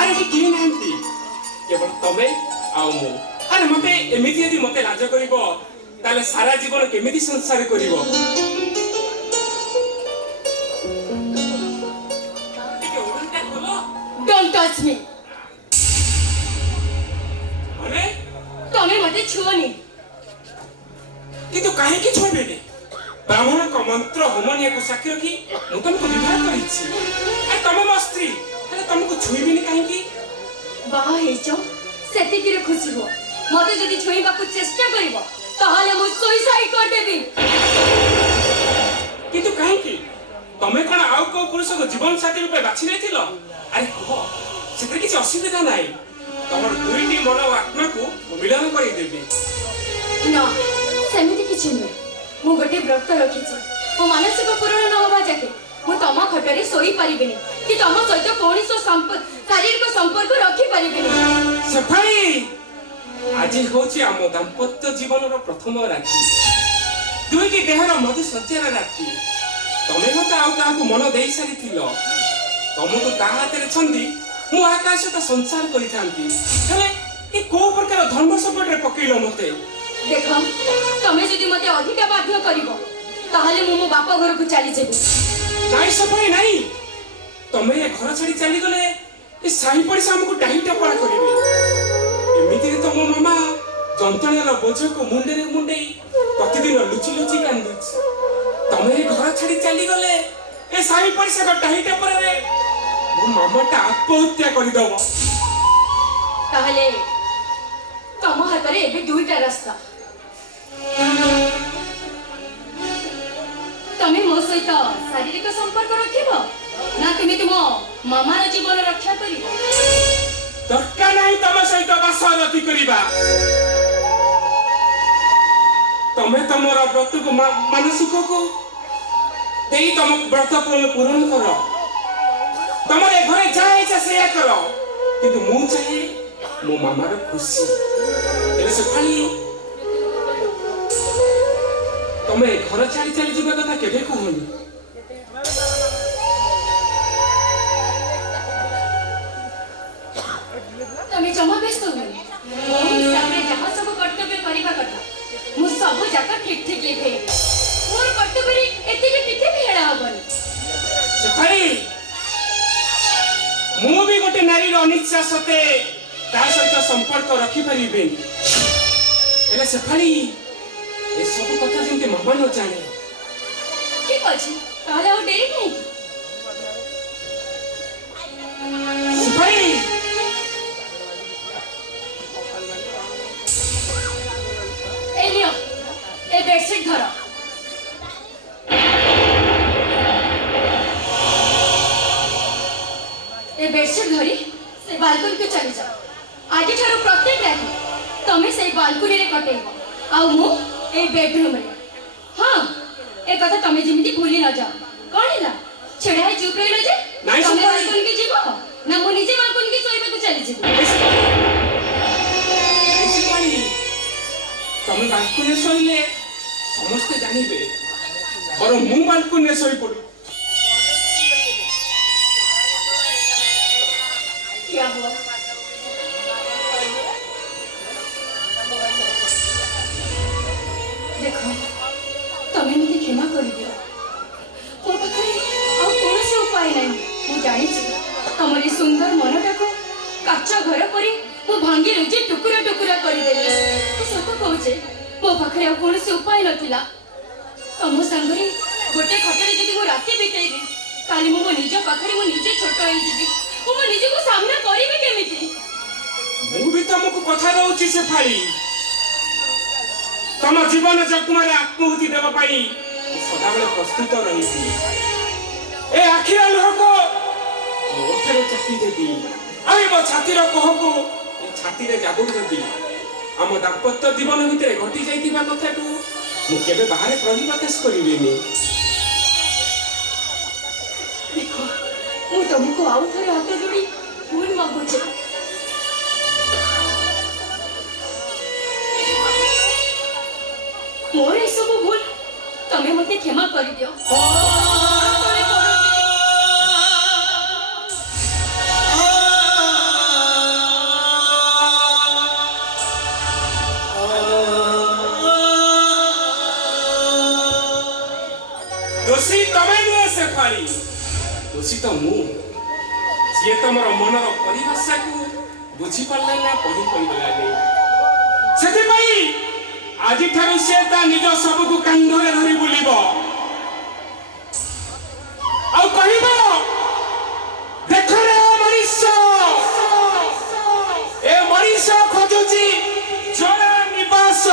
ଆରେ ଏଠି କେହି ନାହାନ୍ତି, କେବଳ ତମେ ଆଉ ମୁଁ। ଆରେ ମତେ ଏମିତି ଯଦି ମତେ ଲାଜ କରିବ ତାହେଲେ ସାରା ଜୀବନ କେମିତି ସଂସାର କରିବ? ଟିକେ ଓଢ଼ଣାଟା ଖୋଲ। Don't touch me. ମାନେ ତମେ ମତେ ଛୁଅନି। କିନ୍ତୁ କାହିଁକି ଛୁଇଁବେନି? ବ୍ରାହ୍ମଣଙ୍କ ମନ୍ତ୍ର ହୋମନିଆକୁ ସାକ୍ଷୀ ରଖି ମୁଁ ତମକୁ ବିବାହ କରିଛି। ଆରେ ତମେ ମୋ ସ୍ତ୍ରୀ, ହେଲେ ତମକୁ ଛୁଇଁବିନି କାହିଁକି? ବାହା ହେଇଛ ସେତିକିରେ ଖୁସି ହୁଅ। ମତେ ଯଦି ଛୁଇଁବାକୁ ଚେଷ୍ଟା କରିବ ତାହେଲେ ମୁଁ ସୁଇସାଇଡ୍ କରିଦେବି। କିନ୍ତୁ କାହିଁକି? ତମେ କଣ ଆଉ କୋଉ ପୁରୁଷକୁ ଜୀବନ ସାଥୀ ରୂପେ ବାଛି ନେଇଥିଲ? ଆରେ କୁହ, ସେଥିରେ କିଛି ଅସୁବିଧା ନାହିଁ। ତମର ଦୁଇଟି ମନ ଓ ଆତ୍ମାକୁ ମୁଁ ମିଳନ କରିଦେବି। ନା, ସେମିତି କିଛି ନୁହେଁ। ମୁଁ ଗୋଟେ ବ୍ରତ ରଖିଛି। ମୋ ମାନସିକ ପୂରଣ ନ ହେବା ଯାକେ ମୁଁ ତମ ଖଟରେ ଶୋଇପାରିବିନି କି ତମ ସହିତ କୌଣସି ଶାରୀରିକ ସମ୍ପର୍କ ରଖିପାରିବିନି। ସେଫାଳି, ଆଜି ହଉଛି ଆମ ଦାମ୍ପତ୍ୟ ଜୀବନର ପ୍ରଥମ ରାତି, ଦୁଇଟି ଦେହର ମଧୁସଜ୍ଜାର ରାତି। ତମେ ହୁଏତ ଆଉ କାହାକୁ ମନ ଦେଇ ସାରିଥିଲ। ତମକୁ ତା ହାତରେ ଛନ୍ଦି ମୁଁ ଆକାଶ ସହିତ ସଂସାର କରିଥାନ୍ତି। ହେଲେ ଏ କୋଉ ପ୍ରକାର ଧର୍ମ ସଙ୍କଟରେ ପକେଇଲ ମତେ? ଦେଖ, ତମେ ଯଦି ମତେ ଅଧିକା ବାଧ୍ୟ କରିବ ତାହେଲେ ମୁଁ ମୋ ବାପ ଘରକୁ ଚାଲିଯିବି। ନାଇଁ ସେଫାଳି ନାଇଁ, ତମେ ଏ ଘର ଛାଡି ଚାଲିଗଲେ ଏ ସାହି ପଡ଼ିଶା ଆମକୁ ଡାହି ଟପଳା କରିବେ। ଏମିତିରେ ତ ମୋ ମାମା ଯନ୍ତ୍ରଣାର ବୋଝକୁ ମୁଣ୍ଡରେ ମୁଣ୍ଡେଇ ପ୍ରତିଦିନ ଲୁଚି ଲୁଚି କାନ୍ଦୁଛି। ତମେ ଏ ଘର ଛାଡି ଚାଲିଗଲେ ଏ ସାହି ପଡ଼ିଶାର ଡାହି ଟପଳାରେ ମୋ ମାମାଟା ଆତ୍ମହତ୍ୟା କରିଦବ। ତାହେଲେ ତମ ହାତରେ ଏବେ ଦୁଇଟା ରାସ୍ତା। ତମେ ମୋ ସହିତ ଶାରୀରିକ ସମ୍ପର୍କ ରଖିବ ନା ତୁମେ ତୁମ ମାମାର ଜୀବନ ରକ୍ଷା କରିବ? ଦରକାର ନାହିଁ ତମ ସହିତ ବାସରତି କରିବା। ତମେ ତମର ବ୍ରତକୁ ମାନସିକକୁ ଦେଇ ତମ ବ୍ରତ ପୂରଣ କର। ତମର ଏ ଘରେ ଯାହା ଇଚ୍ଛା ସେଇଆ କର, କିନ୍ତୁ ମୁଁ ଚାହେଁ ମୋ ମାମାର ଖୁସି। ହେଲେ ସେଫାଳି, ତମେ ଘର ଛାଡି ଚାଲିଯିବା କଥା କେବେ କୁହନି। ତମେ ଜମା ବ୍ୟସ୍ତ ହୁଅନି। ମୋ ହିସାବରେ ଯାହା ସବୁ କର୍ତ୍ତବ୍ୟ କରିବା କଥା ମୁଁ ସବୁ ଯାକ ଠିକ ଠିକ ଲିଭେଇବି। ମୋର କର୍ତ୍ତବ୍ୟରେ ଏତିକି ଟିକେ ବି ହେଳା ହବନି। ସେଫାଳି, ମୁଁ ବି ଗୋଟେ ନାରୀର ଅନିଚ୍ଛା ସତେ ତା ସହିତ ସମ୍ପର୍କ ରଖିପାରିବେନି। ହେଲେ ସେଫାଳି, ଏସବୁ କଥା ଯେମିତି ମାମା ନ ଜାଣେ। ଠିକ ଅଛି, ତାହେଲେ ଆଉ ଡେରି କାହିଁକି? ସେଫାଳି, এই নিও, এই বেডশিট ধরো। এই বেডশিট ধরি সে বালকনিকে চলে যাও। আଜିଠାରୁ ପ୍ରତ୍ୟେକ ରାତି ତମେ ସେଇ ବାଲକୋନିରେ କଟେଇବ ଆଉ ମୁଁ ଏଇ ବେଡରୁମରେ। ହଁ, ଏ କଥା ତମେ ଯେମିତି ଭୁଲି ନ ଯାଅ। କଣ ହେଲା, ଛିଡ଼ା ହେଇ ଚୁପ୍ ରହିଲ ଯେ? ନାଇଁ ତମେ ସେଫାଳି। ବାଲକୋନିକି ଯିବ ନା ମୁଁ ନିଜେ ବାଲକୋନିକି ଶୋଇବାକୁ ଚାଲିଯିବି? ତମେ ବାଲକୋନିରେ ଶୋଇଲେ ସମସ୍ତେ ଜାଣିବେ, ବରଂ ମୁଁ ବାଲକୋନିରେ ଶୋଇପଡୁ। क्या हुआ? देखो, तमें मुझे क्षमा कर दियो। ମୋ ପାଖରେ ଆଉ କୌଣସି ଉପାୟ ନାହିଁ। ମୁଁ ଜାଣିଛି ତମର ସୁନ୍ଦର ମନଟାକୁ କାଚ ଘର ପରି ମୁଁ ଭାଙ୍ଗି ରୁଜି ଟୁକୁରା ଟୁକୁରା କରିଦେଲି। ମୁଁ ସତ କହୁଛି, ମୋ ପାଖରେ ଆଉ କୌଣସି ଉପାୟ ନଥିଲା। ତମ ସାଙ୍ଗରେ ଗୋଟେ ଖଟରେ ଯଦି ମୁଁ ରାତି ବିତେଇବି ତାହେଲେ ମୁଁ ମୋ ନିଜ ପାଖରେ ମୁଁ ନିଜେ ଛୋଟ ହେଇଯିବି। ମୁଁ ମୋ ନିଜକୁ ସାମ୍ନା କରିବି କେମିତି? ମୁଁ ବି ତମକୁ କଥା ଦଉଛି ସେଫାଳି, ତମ ଜୀବନ ଯତ୍ନରେ ଆତ୍ମହୁତି ଦେବା ପାଇଁ ମୁଁ ସଦାବେଳେ ପ୍ରସ୍ତୁତ ରହିବି। ଏ ଆଖିର ଲୁହକୁ ମୋ ଓଠରେ ଚାପି ଦେବି, ଆଉ ମୋ ଛାତିର କୋହକୁ ଏ ଛାତିରେ ଜାବୁଡ଼ି ଦେବି। ଆମ ଦାମ୍ପତ୍ୟ ଜୀବନ ଭିତରେ ଘଟି ଯାଇଥିବା କଥାକୁ ମୁଁ କେବେ ବାହାରେ ପରିପ୍ରକାଶ କରିବିନି। ତମକୁ ଆଉ ଥରେ ହାତ ଯୋଡ଼ି ଭୁଲ ମାଗୁଛି। ମୋର ଏସବୁ ଭୁଲ ତମେ ମତେ କ୍ଷମା କରିଦିଅ। ଦୋଷୀ ତମେ ନୁହେଁ ଶେଫାଳି, ଦୋଷୀ ତ ମୁଁ, ଯିଏ ତମର ମନର ପରିଭାଷାକୁ ବୁଝିପାରିଲା ନା ପଢିପାରିଲାନି। ସେଥିପାଇଁ ଆଜିଠାରୁ ସେ ତା ନିଜ ସବୁକୁ କାନ୍ଧରେ ଧରି ବୁଲିବ ଆଉ କହିବ, ଦେଖରେ ମଣିଷ, ଏ ମଣିଷ ଖୋଜୁଛି ଜଳ ନିବାସ।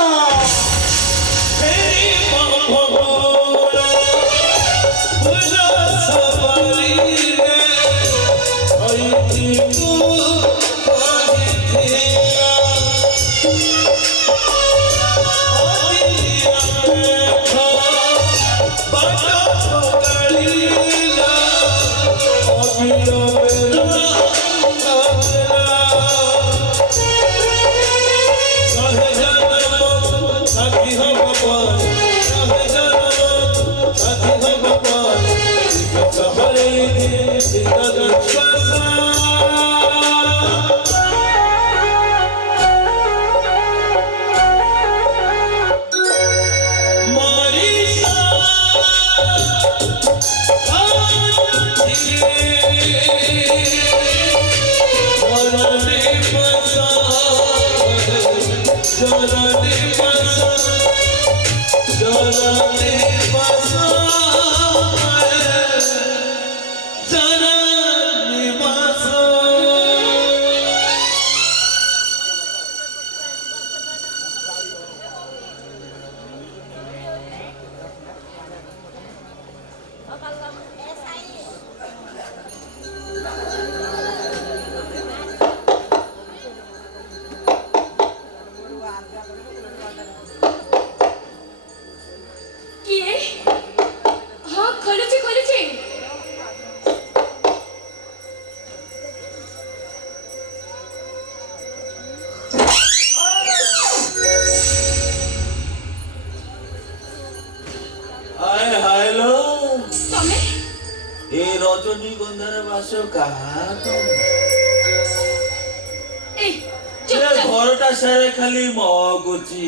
রজনীগন্ধার বাস কাহা ঘরটা সারে খালি মগুছি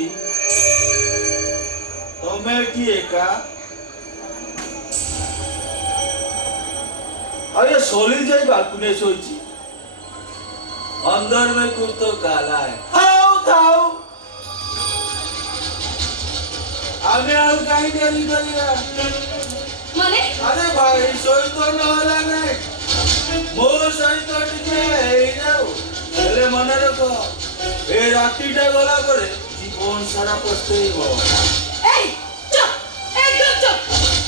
তুমি কি একা अरे सोली जाई बालकुने सोईची अंदर में कुछ तो काला है आओ थाओ आगे आओ कहीं देरी करिया माने अरे भाई सोई तो न होला नहीं मोर सोई तो टिके हेई जाओ हेले मने रखो ए रातीटा गला करे जीवन सारा पछतेइबो ए चुप एकदम चुप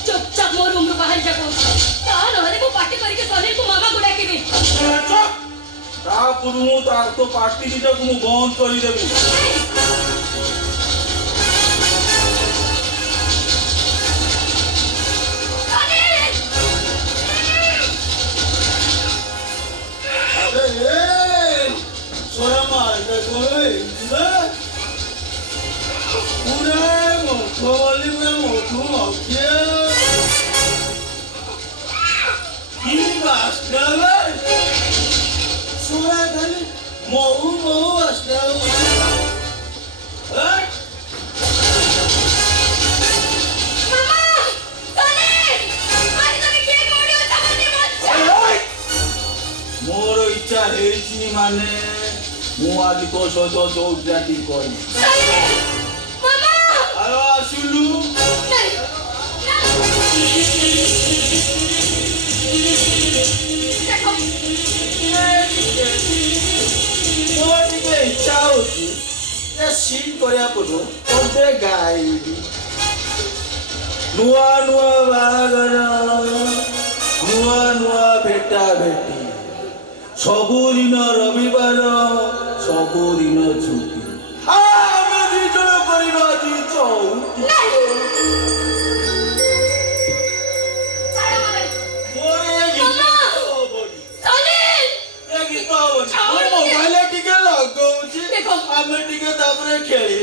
चुपचाप मोर रूम रू बाहर जा ता नहले को पार्टी करके सनील को मामा को डाकिबी चुप ता पुरमु ता तो पार्टी दिटा को मु बंद करी देबी मोर इच्छा हेची माने मु आज तो सहित चौराटी करी मामा आरो आसुलु देखो मोर टिके इच्छा होची ए सीन करिया पड़ो ओते गाइबी नुआ नुआ बागर नुआ नुआ भेटा भेटी सबुदिन रविवार सबुदिन छुट्टी आमे दिजण परिबा जी चौकी मोरे गिला बडी ଖେଳି